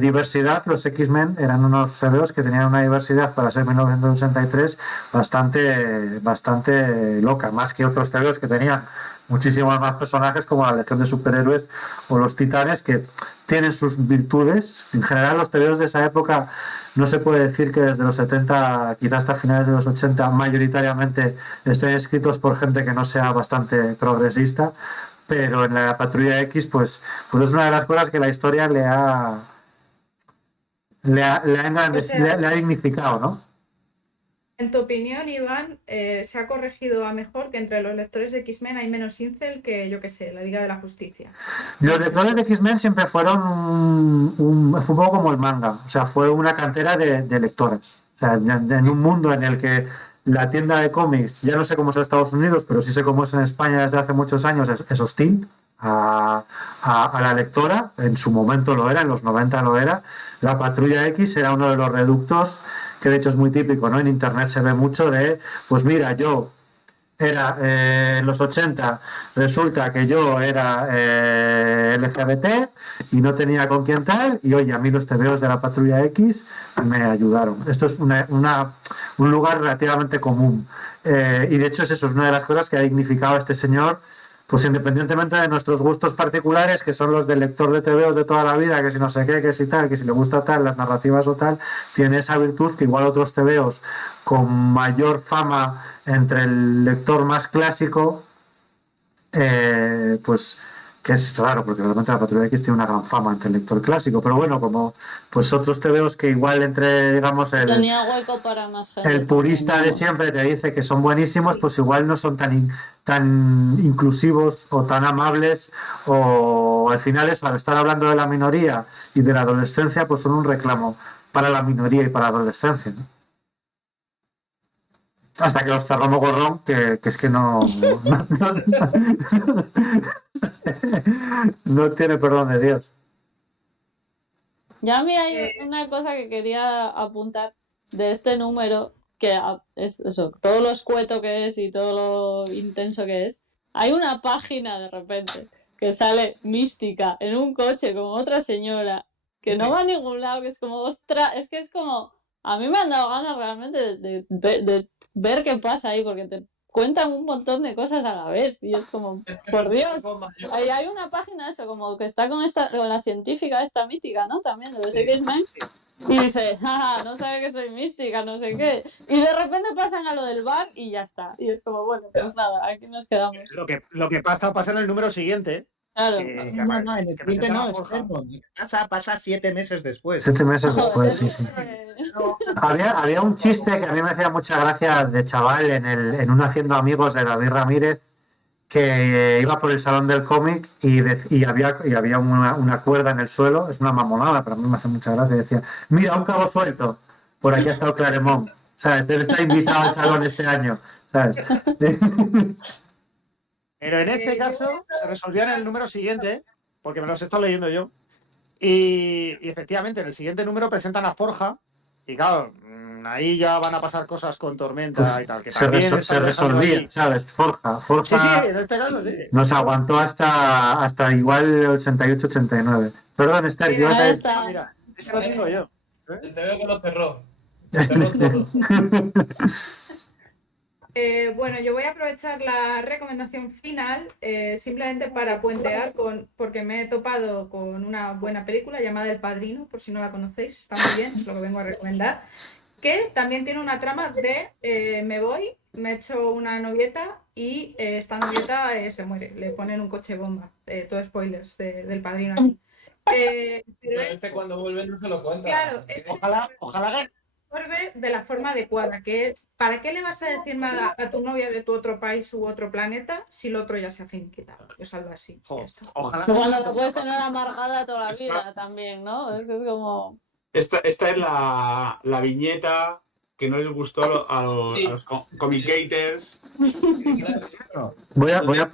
diversidad, los X-Men eran unos CBOs que tenían una diversidad para ser 1983 bastante loca, más que otros CBOs que tenían muchísimos más personajes como la Legión de Superhéroes o los Titanes, que tienen sus virtudes. En general, los TVOs de esa época, no se puede decir que desde los 70, quizás hasta finales de los 80, mayoritariamente estén escritos por gente que no sea bastante progresista, pero en la Patrulla X, pues es una de las cosas que la historia le ha dignificado, ¿no? En tu opinión, Iván, ¿se ha corregido a mejor que entre los lectores de X-Men hay menos incel que, yo qué sé, la Liga de la Justicia? Los lectores de X-Men siempre fueron fue un poco como el manga, o sea, fue una cantera de lectores. O sea, en un mundo en el que la tienda de cómics, ya no sé cómo es en Estados Unidos, pero sí sé cómo es en España desde hace muchos años, es hostil a la lectora, en su momento lo era, en los 90 lo era. La Patrulla X era uno de los reductos que de hecho es muy típico, ¿no? En internet se ve mucho de, pues mira, yo era en los 80, resulta que yo era LGBT y no tenía con quién tal, y oye, a mí los tebeos de la Patrulla X me ayudaron. Esto es un lugar relativamente común. Y de hecho eso es una de las cosas que ha dignificado a este señor, pues independientemente de nuestros gustos particulares, que son los del lector de tebeos de toda la vida, que si no sé qué, que si tal, que si le gusta tal, las narrativas o tal, tiene esa virtud que igual otros tebeos con mayor fama entre el lector más clásico, pues que es raro, porque realmente la Patrulla X tiene una gran fama entre el lector clásico, pero bueno, como pues otros tebeos que igual entre, digamos, Tenía hueco para más gente. el purista de siempre te dice que son buenísimos, pues igual no son tan inclusivos o tan amables, o al final eso, al estar hablando de la minoría y de la adolescencia, pues son un reclamo para la minoría y para la adolescencia, ¿no? Hasta que los cerramos gorrón, que es que no tiene perdón de Dios. Ya a mí hay una cosa que quería apuntar de este número, que es eso, todo lo escueto que es y todo lo intenso que es. Hay una página de repente que sale mística en un coche con otra señora que no va a ningún lado, que es como, ostras, es que es como, a mí me han dado ganas realmente de ver qué pasa ahí, porque te cuentan un montón de cosas a la vez y es como, por Dios, hay una página eso, como que está con la científica esta mítica, ¿no? También de los X-Men. Y dice, jaja, no sabe que soy mística, no sé qué. Y de repente pasan a lo del bar y ya está. Y es como, bueno, pues nada, aquí nos quedamos. Lo que pasa en el número siguiente. Claro. No, en el siguiente no, es pasa 7 meses después. 7 meses después, sí, sí. Había un chiste que a mí me hacía mucha gracia de chaval en un Haciendo Amigos de David Ramírez, que iba por el salón del cómic y había una cuerda en el suelo, es una mamonada, pero a mí me hace mucha gracia, y decía, mira, un cabo suelto, por aquí ha estado Claremont, ¿sabes? Él está invitado al salón este año, ¿sabes? Pero en este caso se resolvía en el número siguiente, porque me los he estado leyendo yo, y efectivamente en el siguiente número presentan a Forja, y claro, ahí ya van a pasar cosas con Tormenta y tal, que también se resolvía, ahí, ¿sabes? Forja sí, en este caso sí. Nos aguantó hasta igual el 88-89. Perdón, Esther, yo mira, ese lo tengo yo. Te veo que lo cerró. Cerró todo. Bueno, yo voy a aprovechar la recomendación final simplemente para puentear porque me he topado con una buena película llamada El Padrino, por si no la conocéis, está muy bien, es lo que vengo a recomendar, que también tiene una trama de me voy, me echo una novieta y esta novieta se muere, le ponen un coche bomba, todo spoilers del Padrino aquí. Pero cuando vuelve no se lo cuenta. Claro, ojalá que de la forma adecuada, que es, ¿para qué le vas a decir nada a tu novia de tu otro país u otro planeta si el otro ya se ha finiquitado? Yo salgo así. Ojalá. Bueno, lo puedes tener amargada toda la vida también, ¿no? Es como... Esta es la viñeta que no les gustó a los comicators. Voy a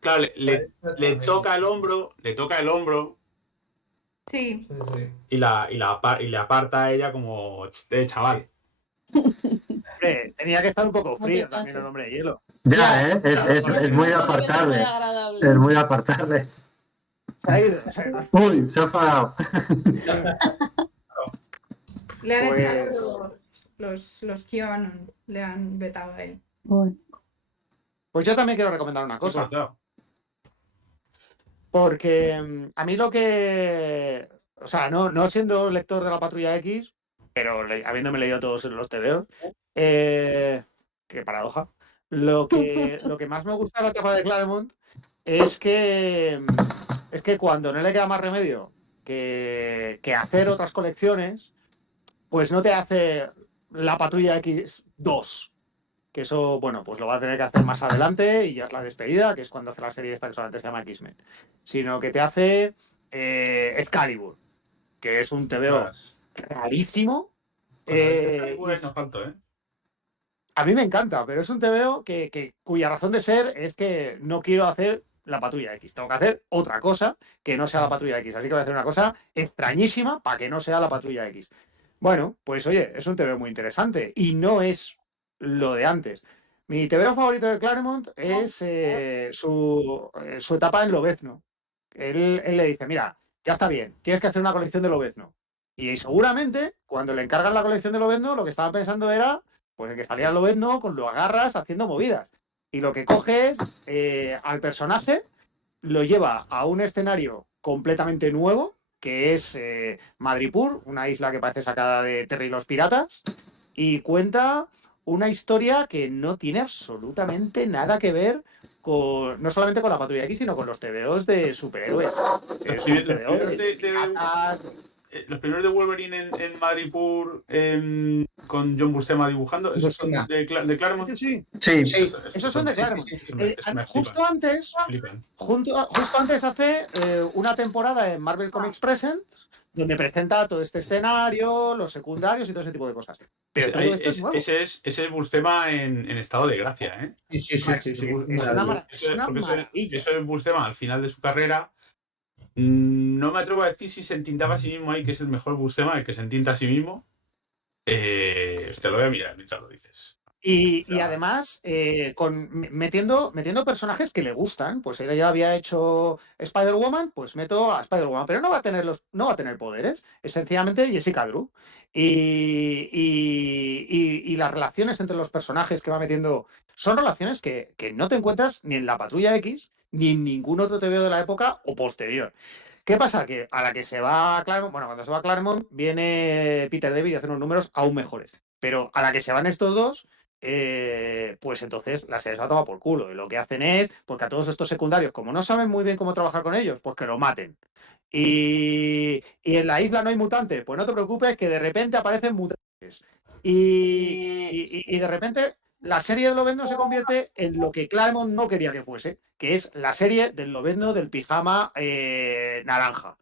Claro, le toca el hombro. Sí. Y le aparta a ella como chaval. Hombre, tenía que estar un poco frío también el hombre de hielo. Ya, es muy apartable. Es muy apartable. Uy, se ha enfadado. Le han echado los QAnon, le han vetado a él. Pues yo también quiero recomendar una cosa. Porque a mí lo que... O sea, no siendo lector de la Patrulla X, pero habiéndome leído todos los tebeos, qué paradoja, lo que más me gusta de la etapa de Claremont es que cuando no le queda más remedio que hacer otras colecciones, pues no te hace la Patrulla X 2. Que eso, bueno, pues lo va a tener que hacer más adelante y ya es la despedida, que es cuando hace la serie esta que solamente se llama X-Men. Sino que te hace Excalibur, que es un tebeo rarísimo. No tanto, ¿eh? A mí me encanta, pero es un tebeo cuya razón de ser es que no quiero hacer la Patrulla X. Tengo que hacer otra cosa que no sea la Patrulla X. Así que voy a hacer una cosa extrañísima para que no sea la Patrulla X. Bueno, pues oye, es un TVO muy interesante y no es lo de antes. Mi TVO favorito de Claremont es su etapa en Lobezno. Él le dice, mira, ya está bien, tienes que hacer una colección de Lobezno. Y seguramente, cuando le encargan la colección de Lobezno, lo que estaba pensando era, pues el que salía Lobezno con los agarras haciendo movidas. Y lo que coge es al personaje, lo lleva a un escenario completamente nuevo, que es Madripoor, una isla que parece sacada de Terry y los Piratas, y cuenta una historia que no tiene absolutamente nada que ver con, no solamente con la Patrulla X, sino con los TVOs de superhéroes. Es un TVO de piratas. Los primeros de Wolverine en Madripoor con John Buscema dibujando, ¿esos son de Claremont? Sí. Sí, Esos son de Claremont. Justo antes hace una temporada en Marvel Comics Presents, donde presenta todo este escenario, los secundarios y todo ese tipo de cosas. Pero todo esto es nuevo. Ese es Buscema en estado de gracia, ¿eh? Sí. Es una maravilla. Eso es Buscema al final de su carrera. No me atrevo a decir si se entintaba a sí mismo ahí, que es el mejor Buscema, el que se entinta a sí mismo. Te lo voy a mirar mientras lo dices. Y además, metiendo personajes que le gustan, pues ella ya había hecho Spider-Woman, pues meto a Spider-Woman, pero no va a tener poderes, es sencillamente Jessica Drew. Y las relaciones entre los personajes que va metiendo son relaciones que no te encuentras ni en la Patrulla X, ni en ningún otro TVO de la época o posterior. ¿Qué pasa? Que a la que se va Claremont, bueno, cuando se va Claremont, viene Peter David a hacer unos números aún mejores. Pero a la que se van estos dos, pues entonces la serie se va a tomar por culo. Y lo que hacen es, porque a todos estos secundarios, como no saben muy bien cómo trabajar con ellos, pues que lo maten. Y en la isla no hay mutantes, pues no te preocupes que de repente aparecen mutantes. Y de repente la serie de Lobezno se convierte en lo que Claremont no quería que fuese, que es la serie del Lobezno del pijama naranja.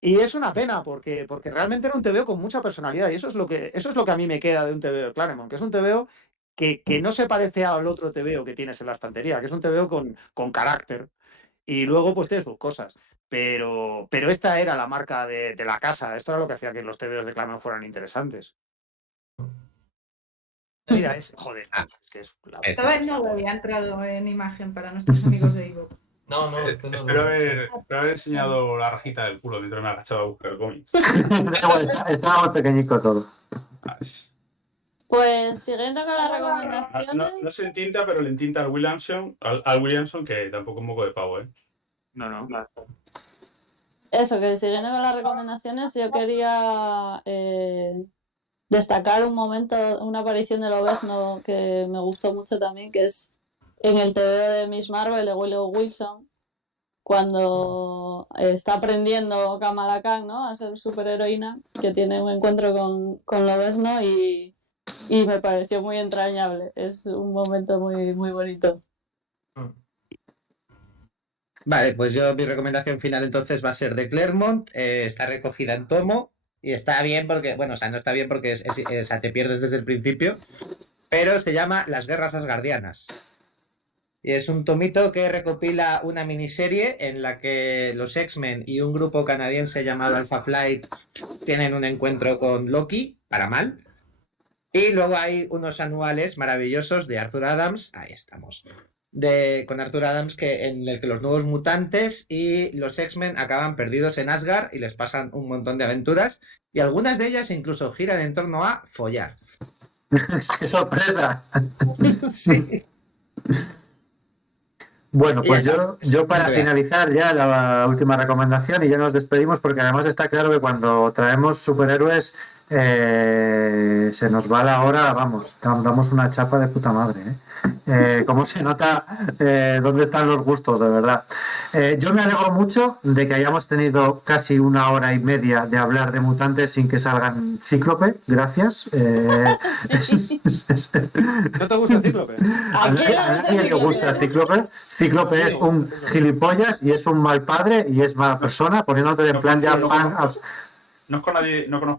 Y es una pena porque realmente era un TVO con mucha personalidad y eso es lo que a mí me queda de un TVO de Claremont, que es un TVO que no se parece al otro TVO que tienes en la estantería, que es un TVO con carácter y luego pues tiene sus cosas. Pero esta era la marca de la casa, esto era lo que hacía que los TVOs de Claremont fueran interesantes. Mira, joder, es que es la Esta vez no había entrado en imagen para nuestros amigos de Ivo. No. Espero haber enseñado la rajita del culo mientras me agachaba a buscar cómics. Estábamos pequeñico todo. Pues siguiendo con las recomendaciones. No se entinta, pero le entinta al Williamson, que tampoco es un moco de pavo, ¿eh? No. Eso, que siguiendo con las recomendaciones, yo quería destacar un momento, una aparición de Lobezno que me gustó mucho también, que es en el TVO de Miss Marvel de Willow Wilson, cuando está aprendiendo Kamala Khan, ¿no?, a ser superheroína, que tiene un encuentro con Lobezno y me pareció muy entrañable. Es un momento muy, muy bonito. Vale, pues mi recomendación final entonces va a ser de Claremont. Está recogida en tomo y está bien porque, bueno, o sea, no está bien porque o sea, te pierdes desde el principio, pero se llama Las Guerras Asgardianas. Y es un tomito que recopila una miniserie en la que los X-Men y un grupo canadiense llamado Alpha Flight tienen un encuentro con Loki, para mal. Y luego hay unos anuales maravillosos de Arthur Adams, ahí estamos, con Arthur Adams, en el que los nuevos mutantes y los X-Men acaban perdidos en Asgard y les pasan un montón de aventuras y algunas de ellas incluso giran en torno a follar. ¡Qué sorpresa! Sí. Bueno, pues yo para finalizar ya la última recomendación y ya nos despedimos porque además está claro que cuando traemos superhéroes se nos va la hora, vamos, damos una chapa de puta madre, cómo se nota dónde están los gustos, de verdad. Yo me alegro mucho de que hayamos tenido casi 1 hora y media de hablar de mutantes sin que salgan Cíclope, gracias. Sí. ¿No te gusta Cíclope? A nadie le gusta Cíclope. Cíclope es un gilipollas y es un mal padre y es mala persona, poniéndote en plan ya fan. No conozco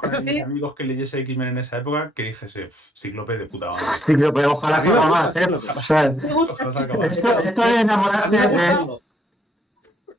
a nadie de mis amigos que leyese X-Men en esa época que dijese Cíclope de puta madre. Cíclope, ojalá salga más, o sea, Ojalá salga más. esto de enamorarse de...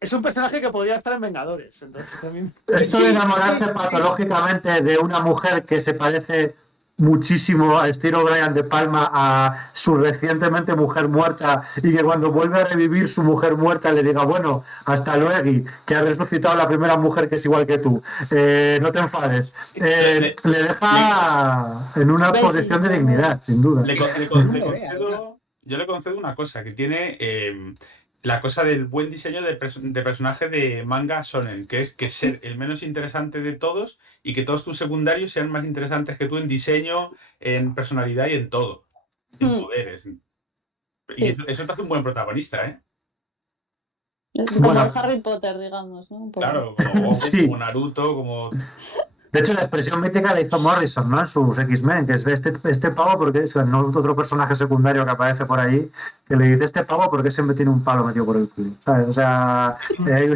es un personaje que podría estar en Vengadores. Entonces, a mí- Esto de Sí, enamorarse sí, sí. patológicamente de una mujer que se parece muchísimo a Steve O'Brien de Palma, a su recientemente mujer muerta, y que cuando vuelve a revivir su mujer muerta le diga, bueno, hasta luego, que ha resucitado la primera mujer que es igual que tú, no te enfades. Le deja en una Bessie, posición de dignidad, sin duda. Yo le concedo una cosa, que tiene la cosa del buen diseño de personaje de manga shonen, que es ser el menos interesante de todos y que todos tus secundarios sean más interesantes que tú en diseño, en personalidad y en todo. En poderes. Y Sí. eso te hace un buen protagonista, ¿eh? Como Bueno. el Harry Potter, digamos, ¿no? Un poco. Claro, como Goku, Sí. como Naruto, como... De hecho, la expresión mítica la hizo Morrison, ¿no? En sus X-Men, que es este pavo, porque es no otro personaje secundario que aparece por ahí, que le dice este pavo porque siempre tiene un palo metido por el culo, ¿sabes? O sea,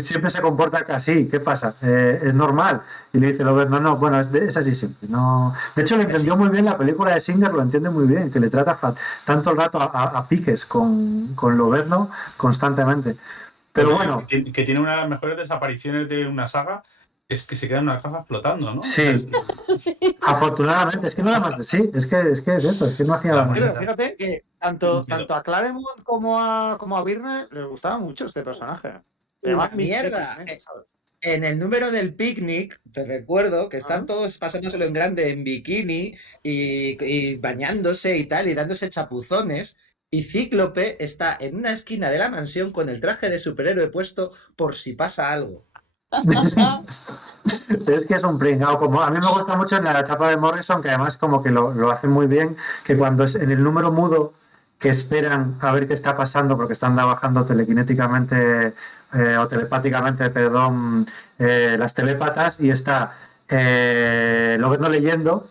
siempre se comporta así, ¿qué pasa? Es normal. Y le dice Lobezno, no, bueno, es así siempre. No. De hecho, lo entendió muy bien la película de Singer, lo entiende muy bien, que le trata tanto el rato a piques con Lobezno constantemente. Pero bueno. Que tiene una de las mejores desapariciones de una saga, es que se quedan unas gafas flotando, ¿no? Sí. Sí. Afortunadamente, es que nada más de sí, es que es eso, es que no hacía la Pero manera. fíjate que tanto a Claremont como a Byrne les gustaba mucho este personaje. Una mierda. X-Men, ¿sabes? En el número del picnic, te recuerdo que están todos pasándoselo en grande en bikini y bañándose y tal, y dándose chapuzones. Y Cíclope está en una esquina de la mansión con el traje de superhéroe puesto por si pasa algo. Es que es un pringao, como a mí me gusta mucho en la etapa de Morrison, que además como que lo hacen muy bien, que cuando es en el número mudo, que esperan a ver qué está pasando porque están trabajando telequinéticamente o telepáticamente, perdón, las telépatas, y está Lobezno leyendo,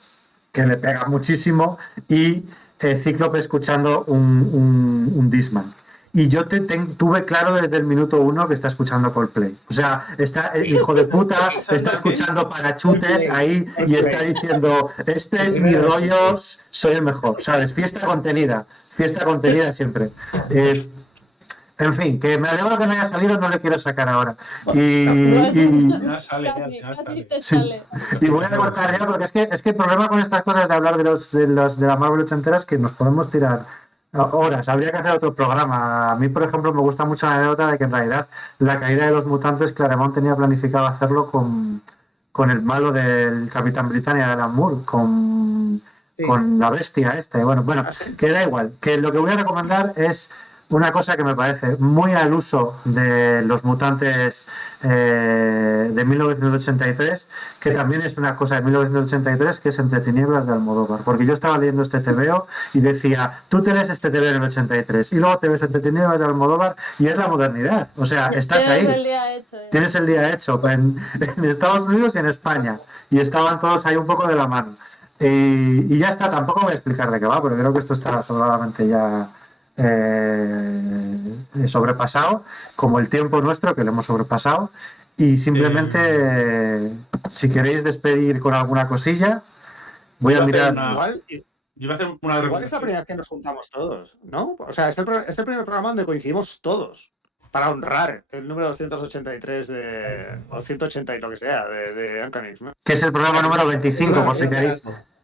que le pega muchísimo, y Cíclope escuchando un Discman. Y yo tuve claro desde el minuto 1 que está escuchando Coldplay. O sea, está el hijo de puta, está escuchando Parachutes ahí y está diciendo, este es mi rollo, soy el mejor, ¿sabes? Fiesta contenida siempre. En fin, que me alegro que no haya salido, no le quiero sacar ahora. Y voy a cortar ya, porque es que el problema con estas cosas de hablar de la Marvel ochenteras es que nos podemos tirar horas. Habría que hacer otro programa. A mí, por ejemplo, me gusta mucho la anécdota de que en realidad la caída de los mutantes, Claremont tenía planificado hacerlo con el malo del Capitán Britannia de Alan Moore, con la bestia esta. Y bueno, que da igual. Que lo que voy a recomendar es una cosa que me parece muy al uso de los mutantes de 1983, que también es una cosa de 1983, que es Entre tinieblas de Almodóvar. Porque yo estaba leyendo este TVO y decía, tú te lees este TVO en el 83 y luego te ves Entre tinieblas de Almodóvar y es la modernidad. O sea, estás ahí. Tienes el día hecho en Estados Unidos y en España. Y estaban todos ahí un poco de la mano. Y ya está, tampoco voy a explicar de qué va, porque creo que esto está sobradamente ya sobrepasado, como el tiempo nuestro, que lo hemos sobrepasado. Y simplemente, si queréis despedir con alguna cosilla, voy a mirar. Igual es la primera vez que nos juntamos todos, ¿no? O sea, es el primer programa donde coincidimos todos para honrar el número 283 o 180 y lo que sea de Uncanny X-Men. Que es el programa número 25, por si queréis.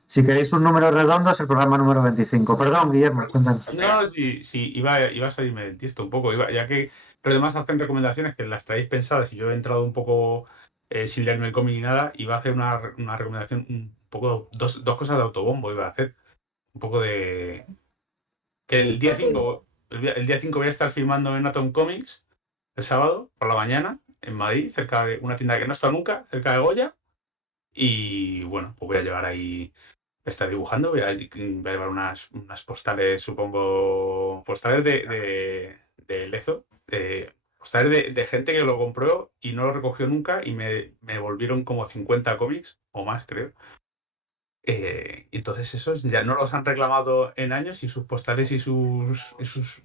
Si queréis un número redondo, es el programa número 25. Perdón, Guillermo, cuéntanos. No, sí, iba a salirme del tiesto un poco, ya que los demás hacen recomendaciones que las traéis pensadas y yo he entrado un poco sin leerme el cómic ni nada, iba a hacer una recomendación un poco, dos cosas de autobombo iba a hacer. Un poco de... Que el día 5 voy a estar filmando en Atom Comics el sábado por la mañana en Madrid, cerca de una tienda que no está nunca, cerca de Goya. Y bueno, pues voy a llevar ahí... Está dibujando, voy a llevar unas postales, supongo, postales de Lezo, postales de gente que lo compró y no lo recogió nunca y me volvieron como 50 cómics o más, creo. Entonces esos ya no los han reclamado en años y sus postales y sus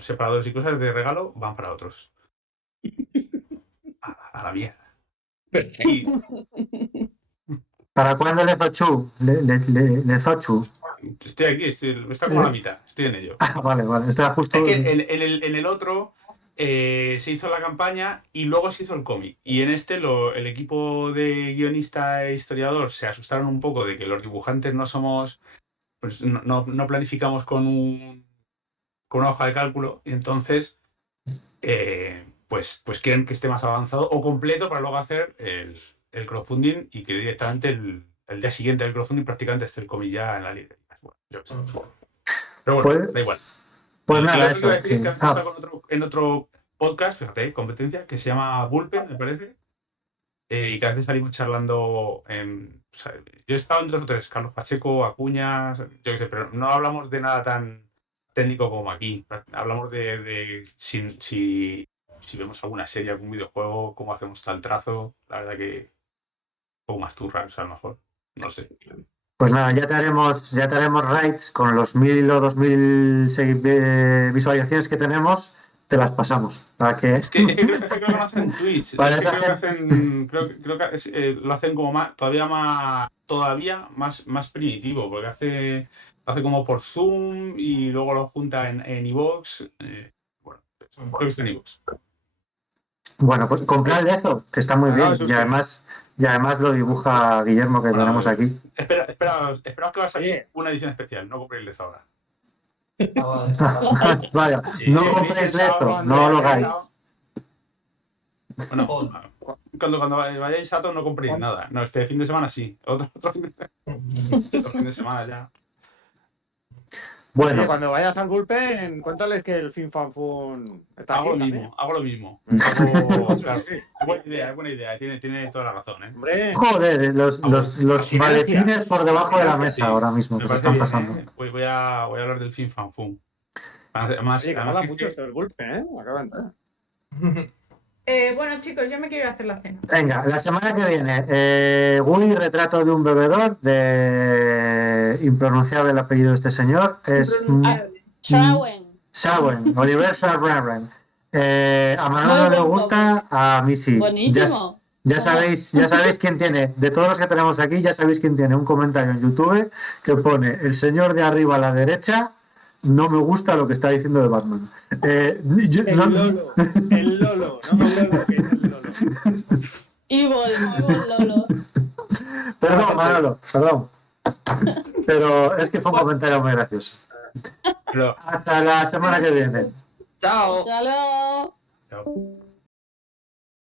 separadores y cosas de regalo van para otros. A la mierda. Perfecto. ¿Para cuándo Lezochu? Lezochu. Estoy aquí, está como a la mitad, estoy en ello. Vale, está justo. Es que en el otro se hizo la campaña y luego se hizo el cómic. Y en este el equipo de guionista e historiador se asustaron un poco de que los dibujantes no somos, pues no planificamos con una hoja de cálculo. Y entonces, pues quieren que esté más avanzado o completo para luego hacer el crowdfunding y que directamente el día siguiente del crowdfunding prácticamente esté el cómic ya en la librería. Bueno, yo qué sé. Pero bueno, Pues- da igual. Pues Y nada, lo otro que iba a eso. decir es Sí. que antes salgo en otro podcast, fíjate, competencia, que se llama Bullpen, me parece, y que a veces salimos charlando. O sea, yo he estado en 2 o 3, Carlos Pacheco, Acuña, yo qué sé, pero no hablamos de nada tan técnico como aquí. Hablamos de si vemos alguna serie, algún videojuego, cómo hacemos tal trazo. La verdad que un poco más turras, a lo mejor. No sé. Pues nada, ya te haremos raids con los 1000 o 2000 visualizaciones que tenemos, te las pasamos. Para que... Es que creo que lo hacen en Twitch. Vale, Es que esa creo que gente- hacen. Creo que lo hacen como todavía más primitivo, porque hace como por Zoom y luego lo junta en iVoox. Bueno, creo que está en iVoox. Bueno, pues comprar eso, que está muy bien. Y además lo dibuja Guillermo, que Bueno, tenemos aquí. Esperaos que va a salir Oye. una edición especial, no compréis Lez ahora. Vaya, Sí, no sí, compréis sí, esto, sí, no lo sí, hagáis. Bueno, Oh. cuando vayáis a todo no compréis nada. No, este fin de semana sí. Otro fin de semana ya. Bueno, Oye, cuando vayas al Bullpen, cuéntales que el Fin Fan Fun está Hago aquí lo también. mismo, hago lo mismo. Claro, Sí. buena idea, tiene toda la razón, ¿eh? Hombre, joder, los sinergias. maletines por debajo de la mesa Sí, ahora mismo me que se parece están bien, pasando. ¿eh? Voy a hablar del Fin Fan Fum. Además, oye, que además mola que- mucho esto del Bullpen, ¿eh? Me acaba de entrar. Bueno, chicos, yo me quiero ir a hacer la cena. Venga, la semana que viene, Gui, retrato de un bebedor, de impronunciable el apellido de este señor, es Impronunciable. Shawen. Shawen, Oliver Shawen. A Manolo Muy no le buen gusta, a mí sí. Buenísimo. Ya sabéis quién tiene, de todos los que tenemos aquí, ya sabéis quién tiene un comentario en YouTube que pone: el señor de arriba a la derecha, no me gusta lo que está diciendo de Batman. El Lolo, no el Lolo, que es el Lolo. Evil Lolo. Perdón, Manolo, perdón. Pero es que fue un comentario muy gracioso. Pero- Hasta la semana que viene. Chao. Hasta luego. Chao.